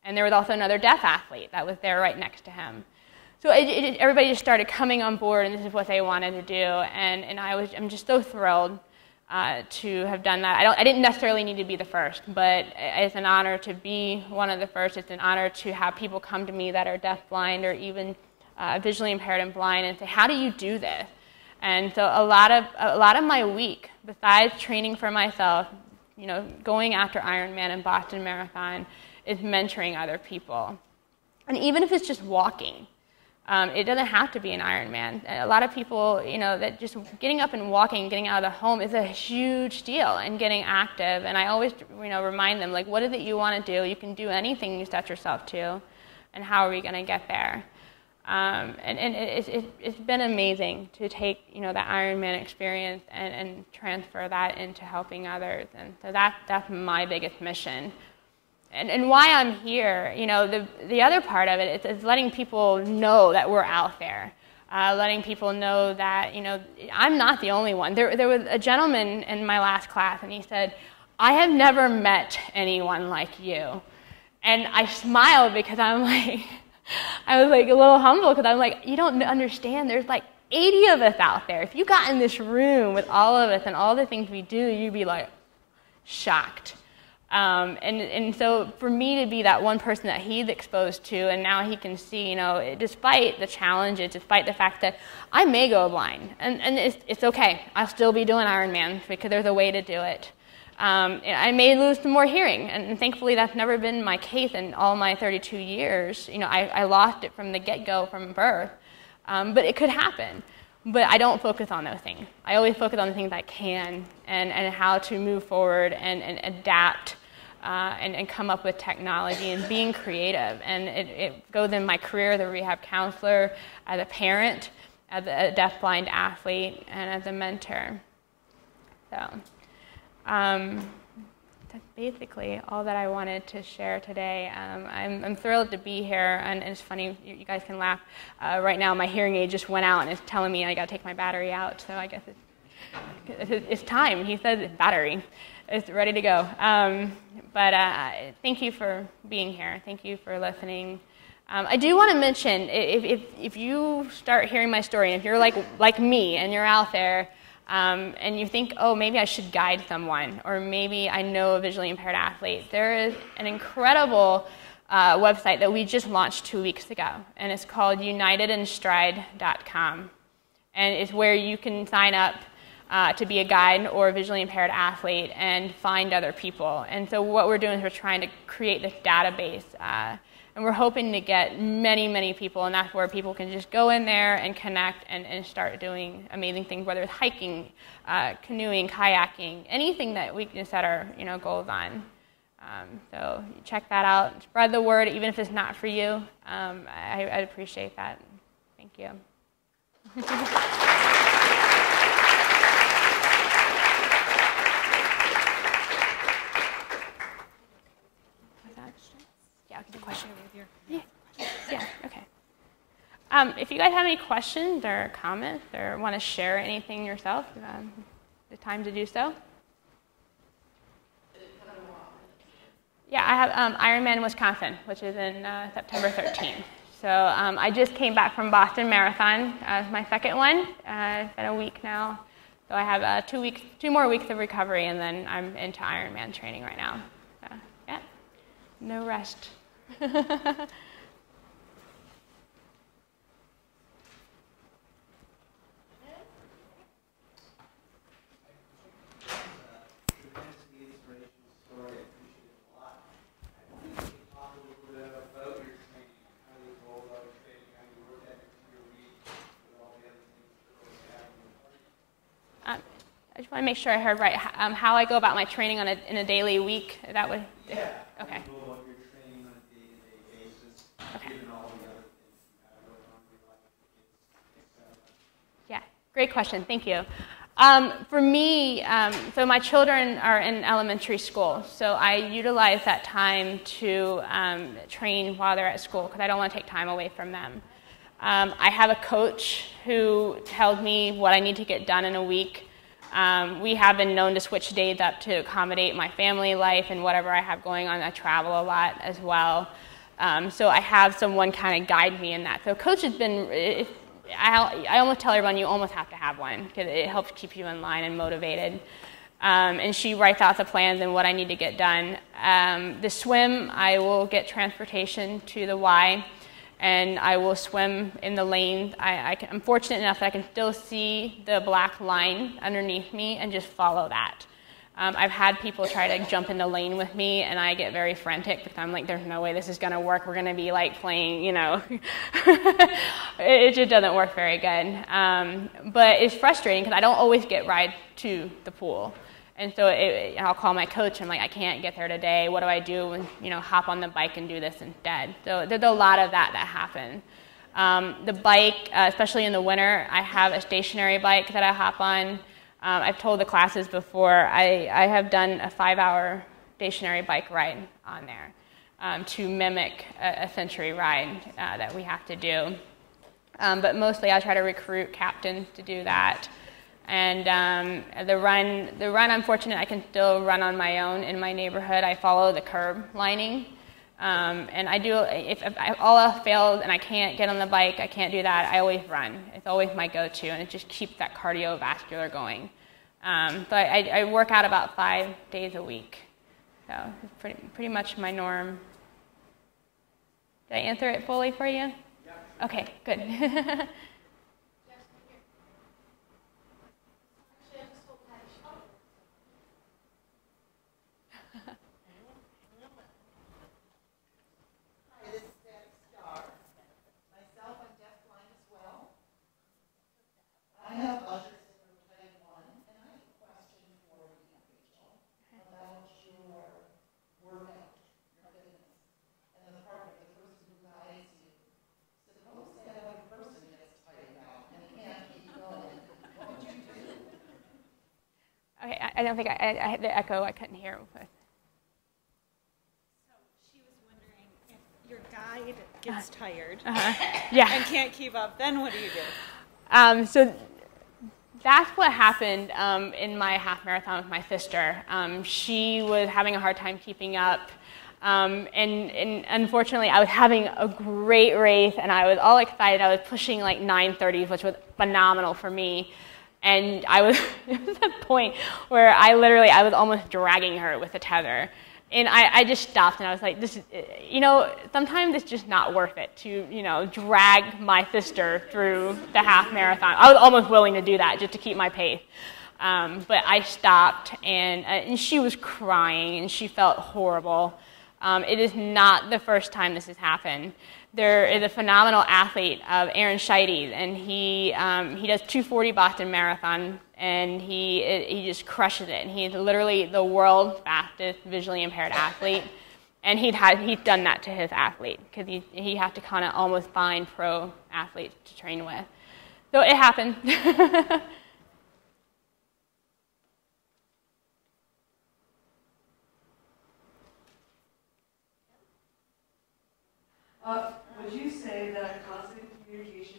And there was also another deaf athlete that was there right next to him. So everybody just started coming on board, and this is what they wanted to do. And I'm just so thrilled to have done that. I didn't necessarily need to be the first, but it's an honor to be one of the first. It's an honor to have people come to me that are deaf-blind or even visually impaired and blind and say, how do you do this? And so a lot of my week, besides training for myself, going after Ironman and Boston Marathon, is mentoring other people. And even if it's just walking, it doesn't have to be an Ironman. A lot of people, that just getting up and walking, getting out of the home is a huge deal, and getting active. And I always, remind them, like, what is it you want to do? You can do anything you set yourself to, and how are we going to get there? And it's been amazing to take, the Ironman experience and transfer that into helping others. And so that's my biggest mission. And why I'm here, the other part of it is letting people know that we're out there, letting people know that, I'm not the only one. There was a gentleman in my last class, and he said, I have never met anyone like you. And I smiled because I was like a little humble, because I'm like, you don't understand, there's like 80 of us out there. If you got in this room with all of us and all the things we do, you'd be like shocked. And so for me to be that one person that he's exposed to, and now he can see, despite the challenges, despite the fact that I may go blind, and it's okay. I'll still be doing Ironman because there's a way to do it. I may lose some more hearing, and thankfully that's never been my case in all my 32 years. I lost it from the get-go, from birth, but it could happen. But I don't focus on those things. I always focus on the things I can, and how to move forward and adapt and come up with technology and being creative. And it goes in my career as a rehab counselor, as a parent, as a deaf-blind athlete, and as a mentor. So that's basically all that I wanted to share today. I'm thrilled to be here, and it's funny, you guys can laugh. Right now my hearing aid just went out and it's telling me I got to take my battery out, so I guess it's time. He says battery. It's ready to go. But thank you for being here. Thank you for listening. I do want to mention, if you start hearing my story, and if you're like me and you're out there, and you think, oh, maybe I should guide someone, or maybe I know a visually impaired athlete, there is an incredible website that we just launched 2 weeks ago, and it's called unitedinstride.com. And it's where you can sign up to be a guide or a visually impaired athlete and find other people. And so what we're doing is we're trying to create this database, and we're hoping to get many, many people, and that's where people can just go in there and connect and start doing amazing things, whether it's hiking, canoeing, kayaking, anything that we can set our goals on. So check that out. Spread the word, even if it's not for you. I'd appreciate that. Thank you. Yeah, I'll get the question over here. Yeah, okay. If you guys have any questions or comments or want to share anything yourself, the time to do so. Yeah, I have Ironman Wisconsin, which is in September 13th. So I just came back from Boston Marathon, my second one. It's been a week now. So I have 2 more weeks of recovery, and then I'm into Ironman training right now. So, yeah, no rest. I just want to make sure I heard right. How I go about my training in a daily week. That would. Yeah. Okay. Go about your training on a day-to-day basis, Okay. given all the other things you have going on in your life, etc. Yeah. Great question. Thank you. For me, so my children are in elementary school, so I utilize that time to train while they're at school because I don't want to take time away from them. I have a coach who tells me what I need to get done in a week. We have been known to switch days up to accommodate my family life and whatever I have going on. I travel a lot as well. So I have someone kind of guide me in that. So coach has been, I almost tell everyone you almost have to have one because it helps keep you in line and motivated. And she writes out the plans and what I need to get done. The swim, I will get transportation to the Y. And I will swim in the lane. I'm fortunate enough that I can still see the black line underneath me and just follow that. I've had people try to jump in the lane with me, and I get very frantic because I'm like, there's no way this is going to work. We're going to be like playing, it just doesn't work very good. But it's frustrating because I don't always get rides to the pool. And so I'll call my coach. I'm like, I can't get there today. What do I do? And hop on the bike and do this instead. So there's a lot of that happens. The bike, especially in the winter, I have a stationary bike that I hop on. I've told the classes before, I have done a 5-hour stationary bike ride on there to mimic a century ride that we have to do. But mostly I try to recruit captains to do that. And the run, I'm fortunate I can still run on my own in my neighborhood. I follow the curb lining. And I do, if all else fails and I can't get on the bike, I can't do that, I always run. It's always my go-to, and it just keeps that cardiovascular going. So I work out about 5 days a week. So it's pretty much my norm. Did I answer it fully for you? Yeah. Okay, good. Okay, I don't think I had the echo. I couldn't hear. So she was wondering if your guide gets tired Yeah. and can't keep up, then what do you do? So that's what happened in my half marathon with my sister. She was having a hard time keeping up. And unfortunately, I was having a great race, and I was all excited. I was pushing like 9:30s, which was phenomenal for me. And it was a point where I was almost dragging her with a tether. And I just stopped, and I was like, this is, sometimes it's just not worth it to, drag my sister through the half marathon. I was almost willing to do that just to keep my pace. But I stopped, and she was crying, and she felt horrible. It is not the first time this has happened. There is a phenomenal athlete, Aaron Scheides, and he does 2:40 Boston Marathon, and he just crushes it. And he's literally the world's fastest visually impaired athlete, and he's done that to his athlete because he has to kind of almost find pro athletes to train with. So it happens. Would you say that constant communication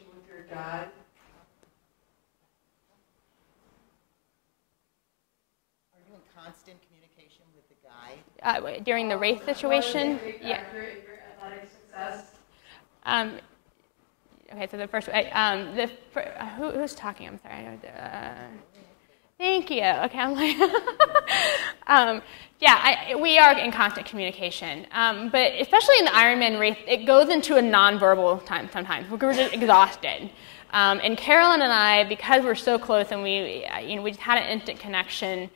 during the race situation. Yeah. Okay, so the first, who's talking? I'm sorry. Thank you. Okay, I'm like, we are in constant communication, but especially in the Ironman race, it goes into a nonverbal time sometimes. We're just exhausted. And Carolyn and I, because we're so close and we just had an instant connection,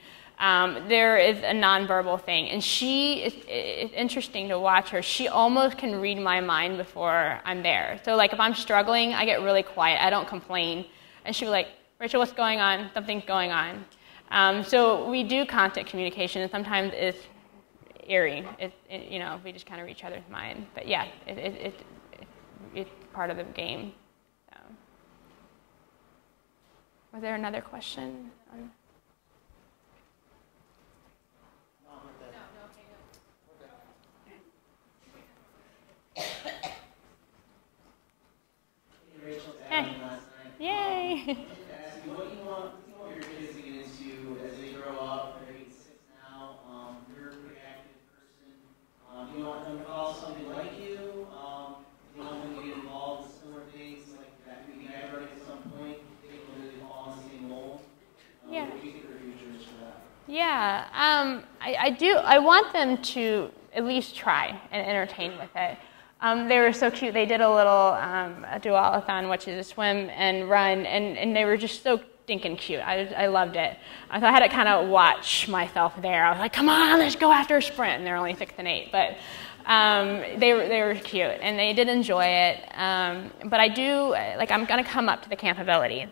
there is a nonverbal thing. And it's interesting to watch her. She almost can read my mind before I'm there. So like if I'm struggling, I get really quiet. I don't complain. And she'll be like, Rachel, what's going on? Something's going on. So we do constant communication, and sometimes it's eerie. We just kind of read each other's mind. But yeah, it's part of the game. So. Was there another question? Hey. Yay! What do you want your kids to get into as they grow up? They're 8, 6 now. You're a pretty active person. Do you want them to follow something like you? Do you want them to get involved in similar things like that? Maybe guide running at some point. They can really fall on the same mold. Yeah. What do you think their future is for that? Yeah. I do. I want them to at least try and entertain with it. They were so cute. They did a little a dualathon, which is a swim and run, and they were just so stinking cute. I loved it. So I had to kind of watch myself there. I was like, come on, let's go after a sprint. And they're only 6 and 8, but they were cute, and they did enjoy it. But I do, I'm going to come up to the campability,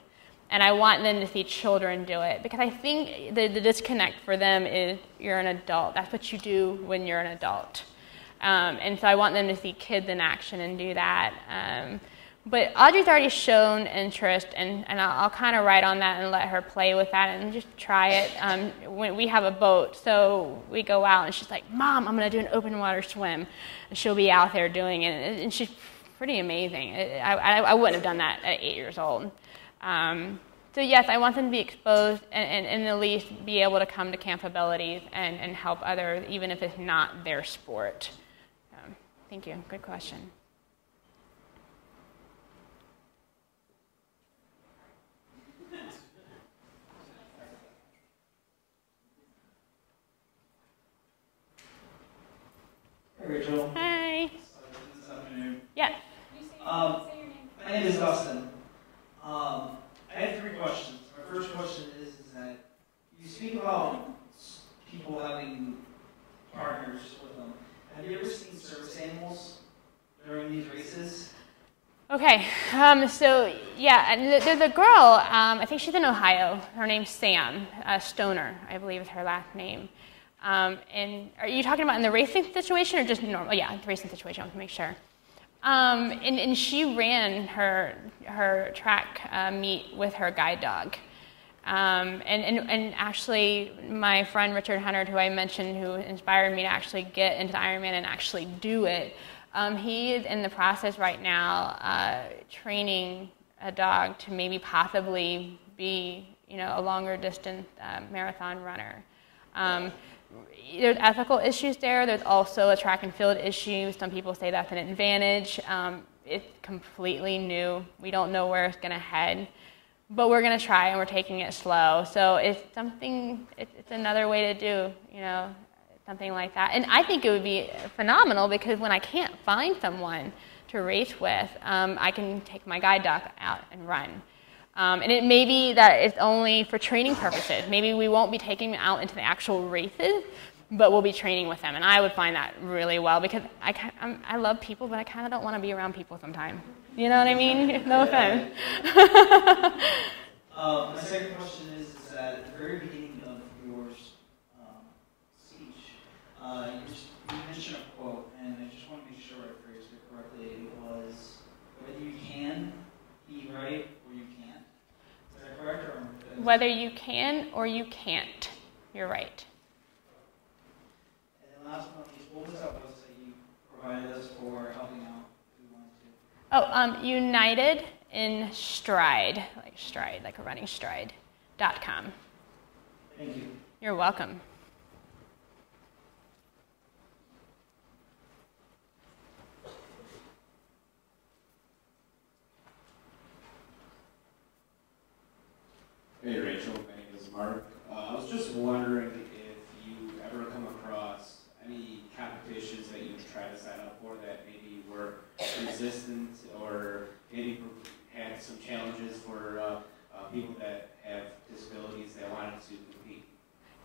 and I want them to see children do it, because I think the disconnect for them is you're an adult. That's what you do when you're an adult. And so I want them to see kids in action and do that. But Audrey's already shown interest, and I'll kind of ride on that and let her play with that and just try it. When we have a boat, so we go out, and she's like, Mom, I'm going to do an open water swim. And she'll be out there doing it, and she's pretty amazing. I wouldn't have done that at 8 years old. So yes, I want them to be exposed and at least be able to come to campabilities and help others, even if it's not their sport. Thank you. Good question. Hey, Rachel. Hi. This afternoon. Yeah. My name is Dustin. I have 3 questions. My first question is that you speak about people having partners with them. Have you ever seen service animals during these races? Okay. So yeah, and there's a girl. I think she's in Ohio. Her name's Sam Stoner, I believe is her last name. And are you talking about in the racing situation or just normal? Yeah, the racing situation. I want to make sure. And she ran her track meet with her guide dog. And actually, my friend Richard Hunter, who I mentioned, who inspired me to actually get into the Ironman and actually do it, he is in the process right now training a dog to maybe possibly be, a longer distance marathon runner. There's ethical issues there. There's also a track and field issue. Some people say that's an advantage. It's completely new. We don't know where it's going to head. But we're going to try, and we're taking it slow. So it's something, it's another way to do, something like that. And I think it would be phenomenal, because when I can't find someone to race with, I can take my guide dog out and run. And it may be that it's only for training purposes. Maybe we won't be taking them out into the actual races, but we'll be training with them. And I would find that really well, because I love people, but I kind of don't want to be around people sometimes. You know what I mean? No offense. My second question is that at the very beginning of your speech, you mentioned a quote, and I just want to make sure I phrased it correctly. It was, whether you can be right or you can't. Is that correct? Or whether you can or you can't. You're right. And then last one, what was that website you provided us for helping out if we wanted to? United in Stride, like a running stride.com. Thank you. You're welcome. resistance or maybe had some challenges for people that have disabilities that wanted to compete?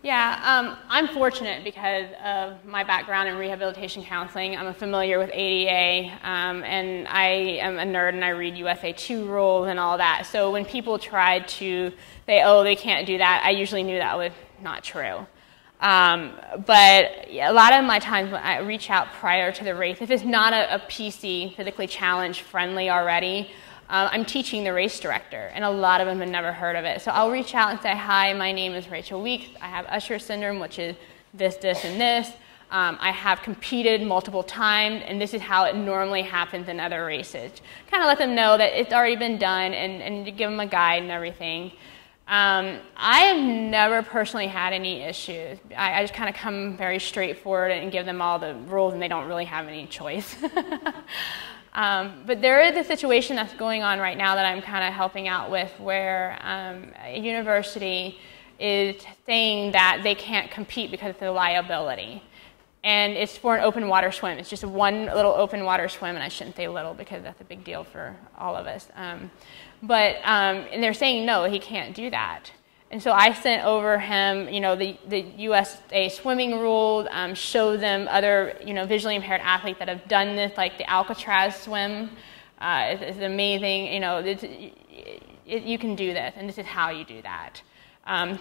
Yeah, I'm fortunate because of my background in rehabilitation counseling. I'm familiar with ADA, and I am a nerd and I read USA 2 rules and all that. So when people tried to say, oh, they can't do that, I usually knew that was not true. But a lot of my times when I reach out prior to the race, if it's not a PC, physically challenged friendly already, I'm teaching the race director, and a lot of them have never heard of it. So I'll reach out and say, hi, my name is Rachel Weeks. I have Usher syndrome, which is this, this, and this. I have competed multiple times, and this is how it normally happens in other races. Kind of let them know that it's already been done, and give them a guide and everything. I have never personally had any issues. I just kind of come very straightforward and give them all the rules, and they don't really have any choice. But there is a situation that's going on right now that I'm kind of helping out with where a university is saying that they can't compete because it's a liability. And it's for an open water swim. It's just one little open water swim, and I shouldn't say little because that's a big deal for all of us. And they're saying, no, he can't do that. And so I sent over him, the USA swimming rules, show them other, visually impaired athletes that have done this, like the Alcatraz swim. It's amazing, you can do this, and this is how you do that.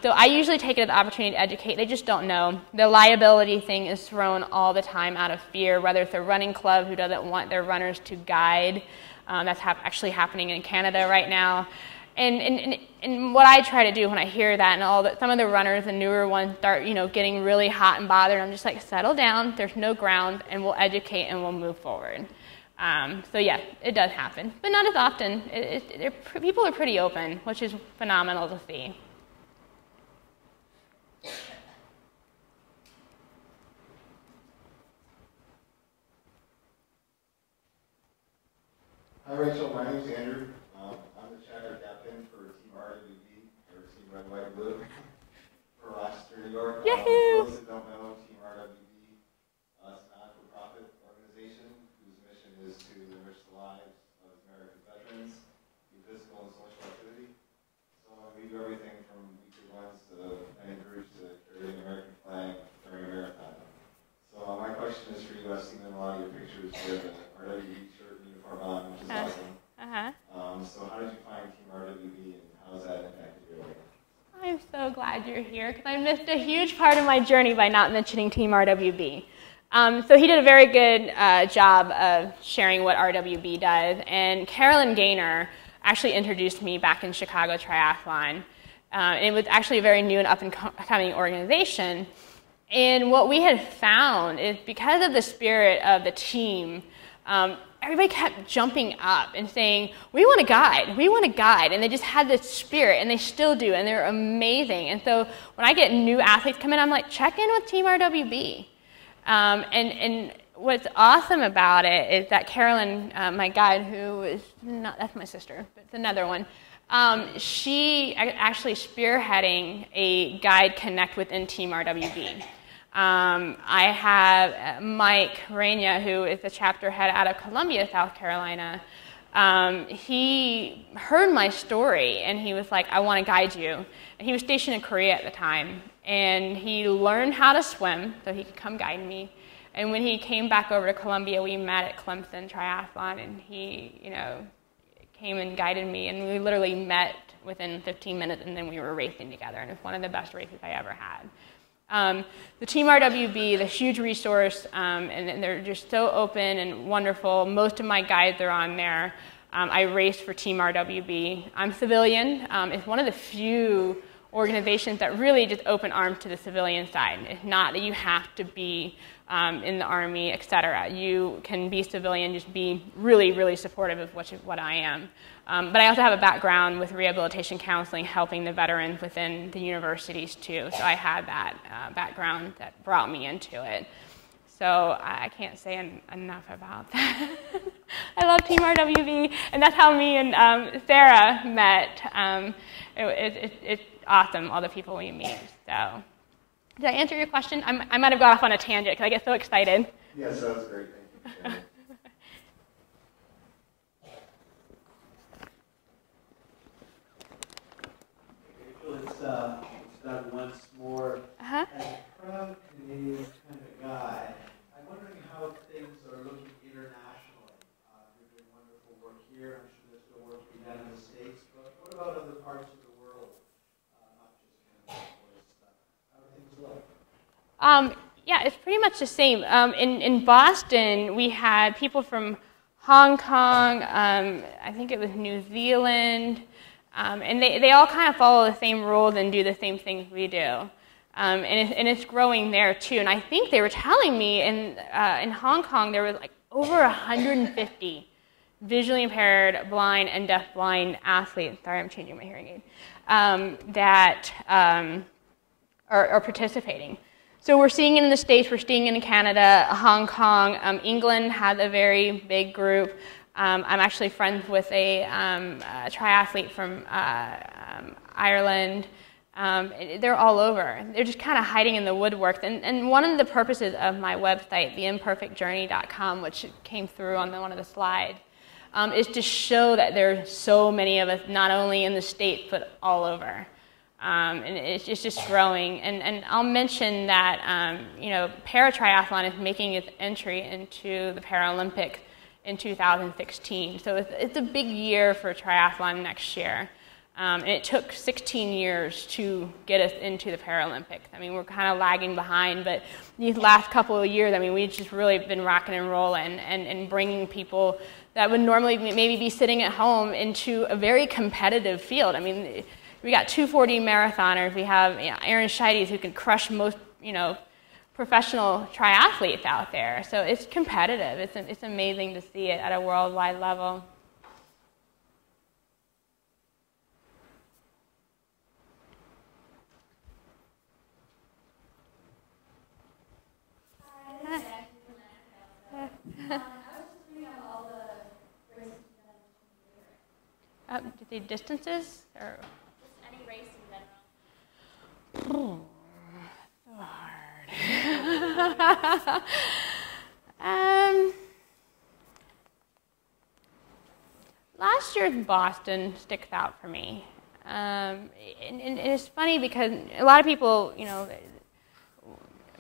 So I usually take it as an opportunity to educate. They just don't know. The liability thing is thrown all the time out of fear, whether it's a running club who doesn't want their runners to guide. That's actually happening in Canada right now. And what I try to do when I hear that, and some of the runners, the newer ones, start getting really hot and bothered, I'm just like, settle down, there's no ground, and we'll educate and we'll move forward. So yeah, it does happen, but not as often. People are pretty open, which is phenomenal to see. Hi Rachel, my name is Andrew. I'm the chapter captain for Team RWB, or Team Red, White, Blue, for Rochester, New York. For those that don't know, Team RWB is a not-for-profit organization whose mission is to enrich the lives of American veterans through physical and social activity. So we do everything from weekly runs to many groups to carry an American flag during a marathon. So my question is for you. I've seen in a lot of your pictures with the RWB shirt and uniform on, which is awesome. So how did you find Team RWB, and how has that impacted your life? I'm so glad you're here, because I missed a huge part of my journey by not mentioning Team RWB. So he did a very good job of sharing what RWB does, and Carolyn Gaynor actually introduced me back in Chicago Triathlon. And it was actually a very new and up-and-coming organization. And what we had found is because of the spirit of the team, everybody kept jumping up and saying, we want to guide, and they just had this spirit, and they still do, and they're amazing. And so when I get new athletes come in, I'm like, check in with Team RWB. And what's awesome about it is that Carolyn, my guide, who is not, that's my sister, but it's another one, she actually spearheading a guide connect within Team RWB. I have Mike Raina, who is the chapter head out of Columbia, South Carolina. He heard my story, and he was like, I want to guide you. And he was stationed in Korea at the time, and he learned how to swim so he could come guide me. And when he came back over to Columbia, we met at Clemson Triathlon, and he, came and guided me, and we literally met within 15 minutes, and then we were racing together, and it's one of the best races I ever had. The Team RWB, the huge resource, and they're just so open and wonderful. Most of my guides are on there. I race for Team RWB. I'm civilian. It's one of the few organizations that really just open arms to the civilian side. It's not that you have to be in the Army, etc. You can be civilian, just be really, really supportive of what I am. But I also have a background with rehabilitation counseling, helping the veterans within the universities too. So I had that background that brought me into it. So I can't say enough about that. I love Team RWB, and that's how me and Sarah met. It's awesome, all the people we meet. So did I answer your question? I might have got off on a tangent because I get so excited. Yes, that was great. Thank you. Yeah, it's pretty much the same. In Boston, we had people from Hong Kong, I think it was New Zealand, and they all kind of follow the same rules and do the same things we do. And it's growing there too. And I think they were telling me in Hong Kong there was like over 150 visually impaired, blind, and deaf-blind athletes. Sorry, I'm changing my hearing aid. That are participating. So we're seeing it in the States, we're seeing it in Canada, Hong Kong. England has a very big group. I'm actually friends with a triathlete from Ireland. They're all over. They're just kind of hiding in the woodwork. And one of the purposes of my website, theimperfectjourney.com, which came through on one of the slides, is to show that there are so many of us, not only in the States, but all over. And it's just growing. And I'll mention that, para-triathlon is making its entry into the Paralympics in 2016. So it's a big year for triathlon next year. And it took 16 years to get us into the Paralympics. I mean, we're kind of lagging behind, but these last couple of years, I mean, we've just really been rocking and rolling and bringing people that would normally maybe be sitting at home into a very competitive field. I mean, we got 240 marathoners. We have Aaron Scheides, who can crush most, professional triathletes out there. So it's competitive. It's amazing to see it at a worldwide level. The distances or Just any race in general. So hard. Last year's Boston sticks out for me. And it's funny because a lot of people,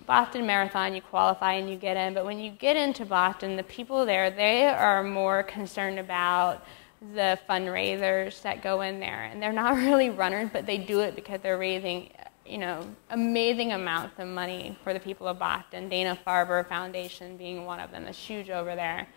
Boston Marathon, you qualify and you get in, but when you get into Boston, the people there, they are more concerned about the fundraisers that go in there. And they're not really runners, but they do it because they're raising, amazing amounts of money for the people of Boston. Dana-Farber Foundation being one of them. It's huge over there.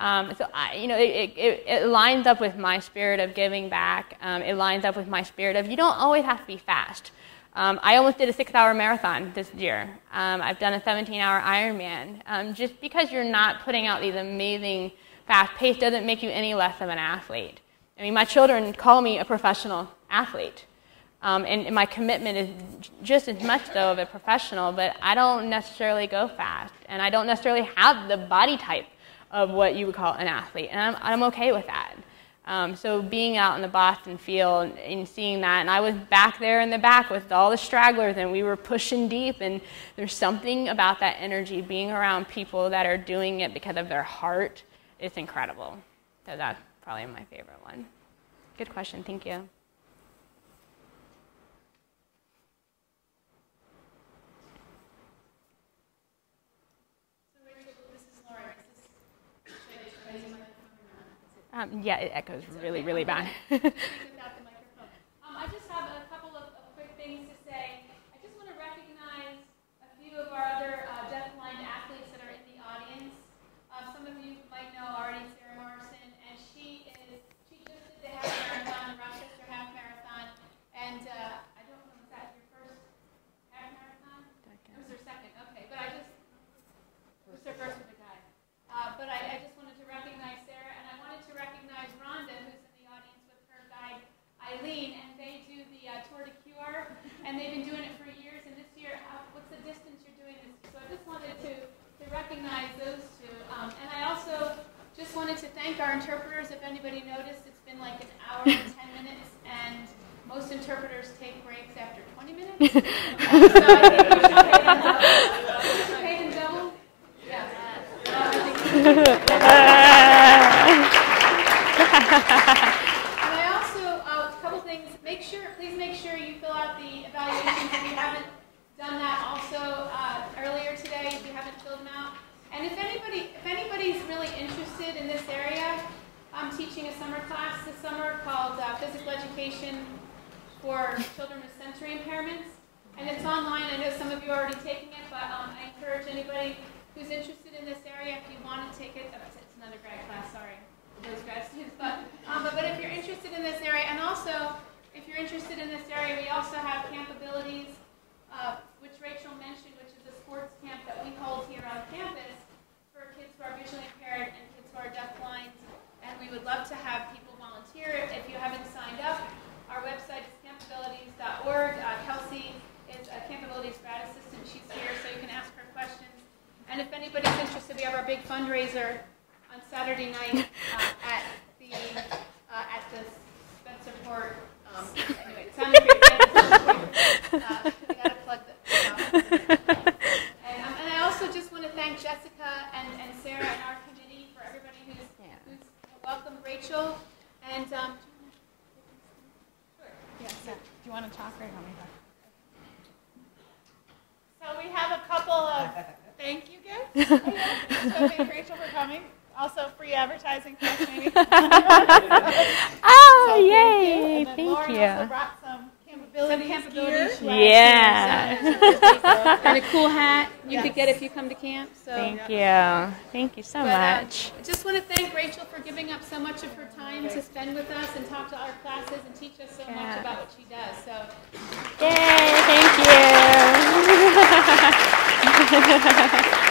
It lines up with my spirit of giving back. It lines up with my spirit of you don't always have to be fast. I almost did a 6-hour marathon this year. I've done a 17-hour Ironman. Just because you're not putting out these amazing fast pace doesn't make you any less of an athlete. I mean, my children call me a professional athlete. And my commitment is just as much so of a professional, but I don't necessarily go fast. And I don't necessarily have the body type of what you would call an athlete. And I'm okay with that. So being out in the Boston field and seeing that, and I was back there in the back with all the stragglers, and we were pushing deep, and there's something about that energy, being around people that are doing it because of their heart. It's incredible. So that's probably my favorite one. Good question. Thank you. Yeah, it echoes really, really bad. I just have a couple of quick things to say. I just want to recognize a few of our other deaf-blind athletes that are in the audience. Some of you might know already Sarah Morrison, and she just did the half marathon, Rochester half marathon, and I don't know, was that your first half marathon? It was her second, okay, but it was her first with a guy. But I just wanted to recognize Sarah, and I wanted to recognize Rhonda, who's in the audience with her guide, Eileen, and they do the Tour de Cure, and they've been doing it for years, and this year, what's the distance you're doing this? So I just wanted to recognize those two. And I also just wanted to thank our interpreters. If anybody noticed, it's been like an hour and 10 minutes, and most interpreters take breaks after 20 minutes. So I think we should pay them double. Pay them double? Yeah. And I also, a couple things, please make sure you fill out the evaluations if you haven't done that also earlier today, if you haven't filled them out. And if anybody's really interested in this area, I'm teaching a summer class this summer called Physical Education for Children with Sensory Impairments. And it's online. I know some of you are already taking it, but I encourage anybody who's interested in this area, if you want to take it, it's another grad class, sorry, for those grad students, but if you're interested in this area, and also, if you're interested in this area, we also have Camp Abilities, which Rachel mentioned, which is a sports camp that we hold here on campus for kids who are visually impaired and kids who are deafblind, and we would love to have people volunteer. If you haven't signed up, our website is campabilities.org. Kelsey is a Camp Abilities grad assistant. She's here, so you can ask her questions. And if anybody's interested, we have our big fundraiser on Saturday night at the Spencer Port. Anyway, it sounded great. We got to plug that. And I also just want to thank Jessica and Sarah and our committee for everybody who's welcomed Rachel. And Yes. Do you want to talk or you want me to talk? so we have a couple of Thank you, gifts. So thank Rachel for coming. Also, free advertising for us, maybe. Oh, So yay! And then Thank Lauren you. also brought some capabilities gear. Yeah. and a cool hat you Yes. could get if you come to camp. So. Thank you. Thank you so much. I just want to thank Rachel for giving up so much of her time to spend with us and talk to our classes and teach us so much Yeah. about what she does. So. Yay! Thank you.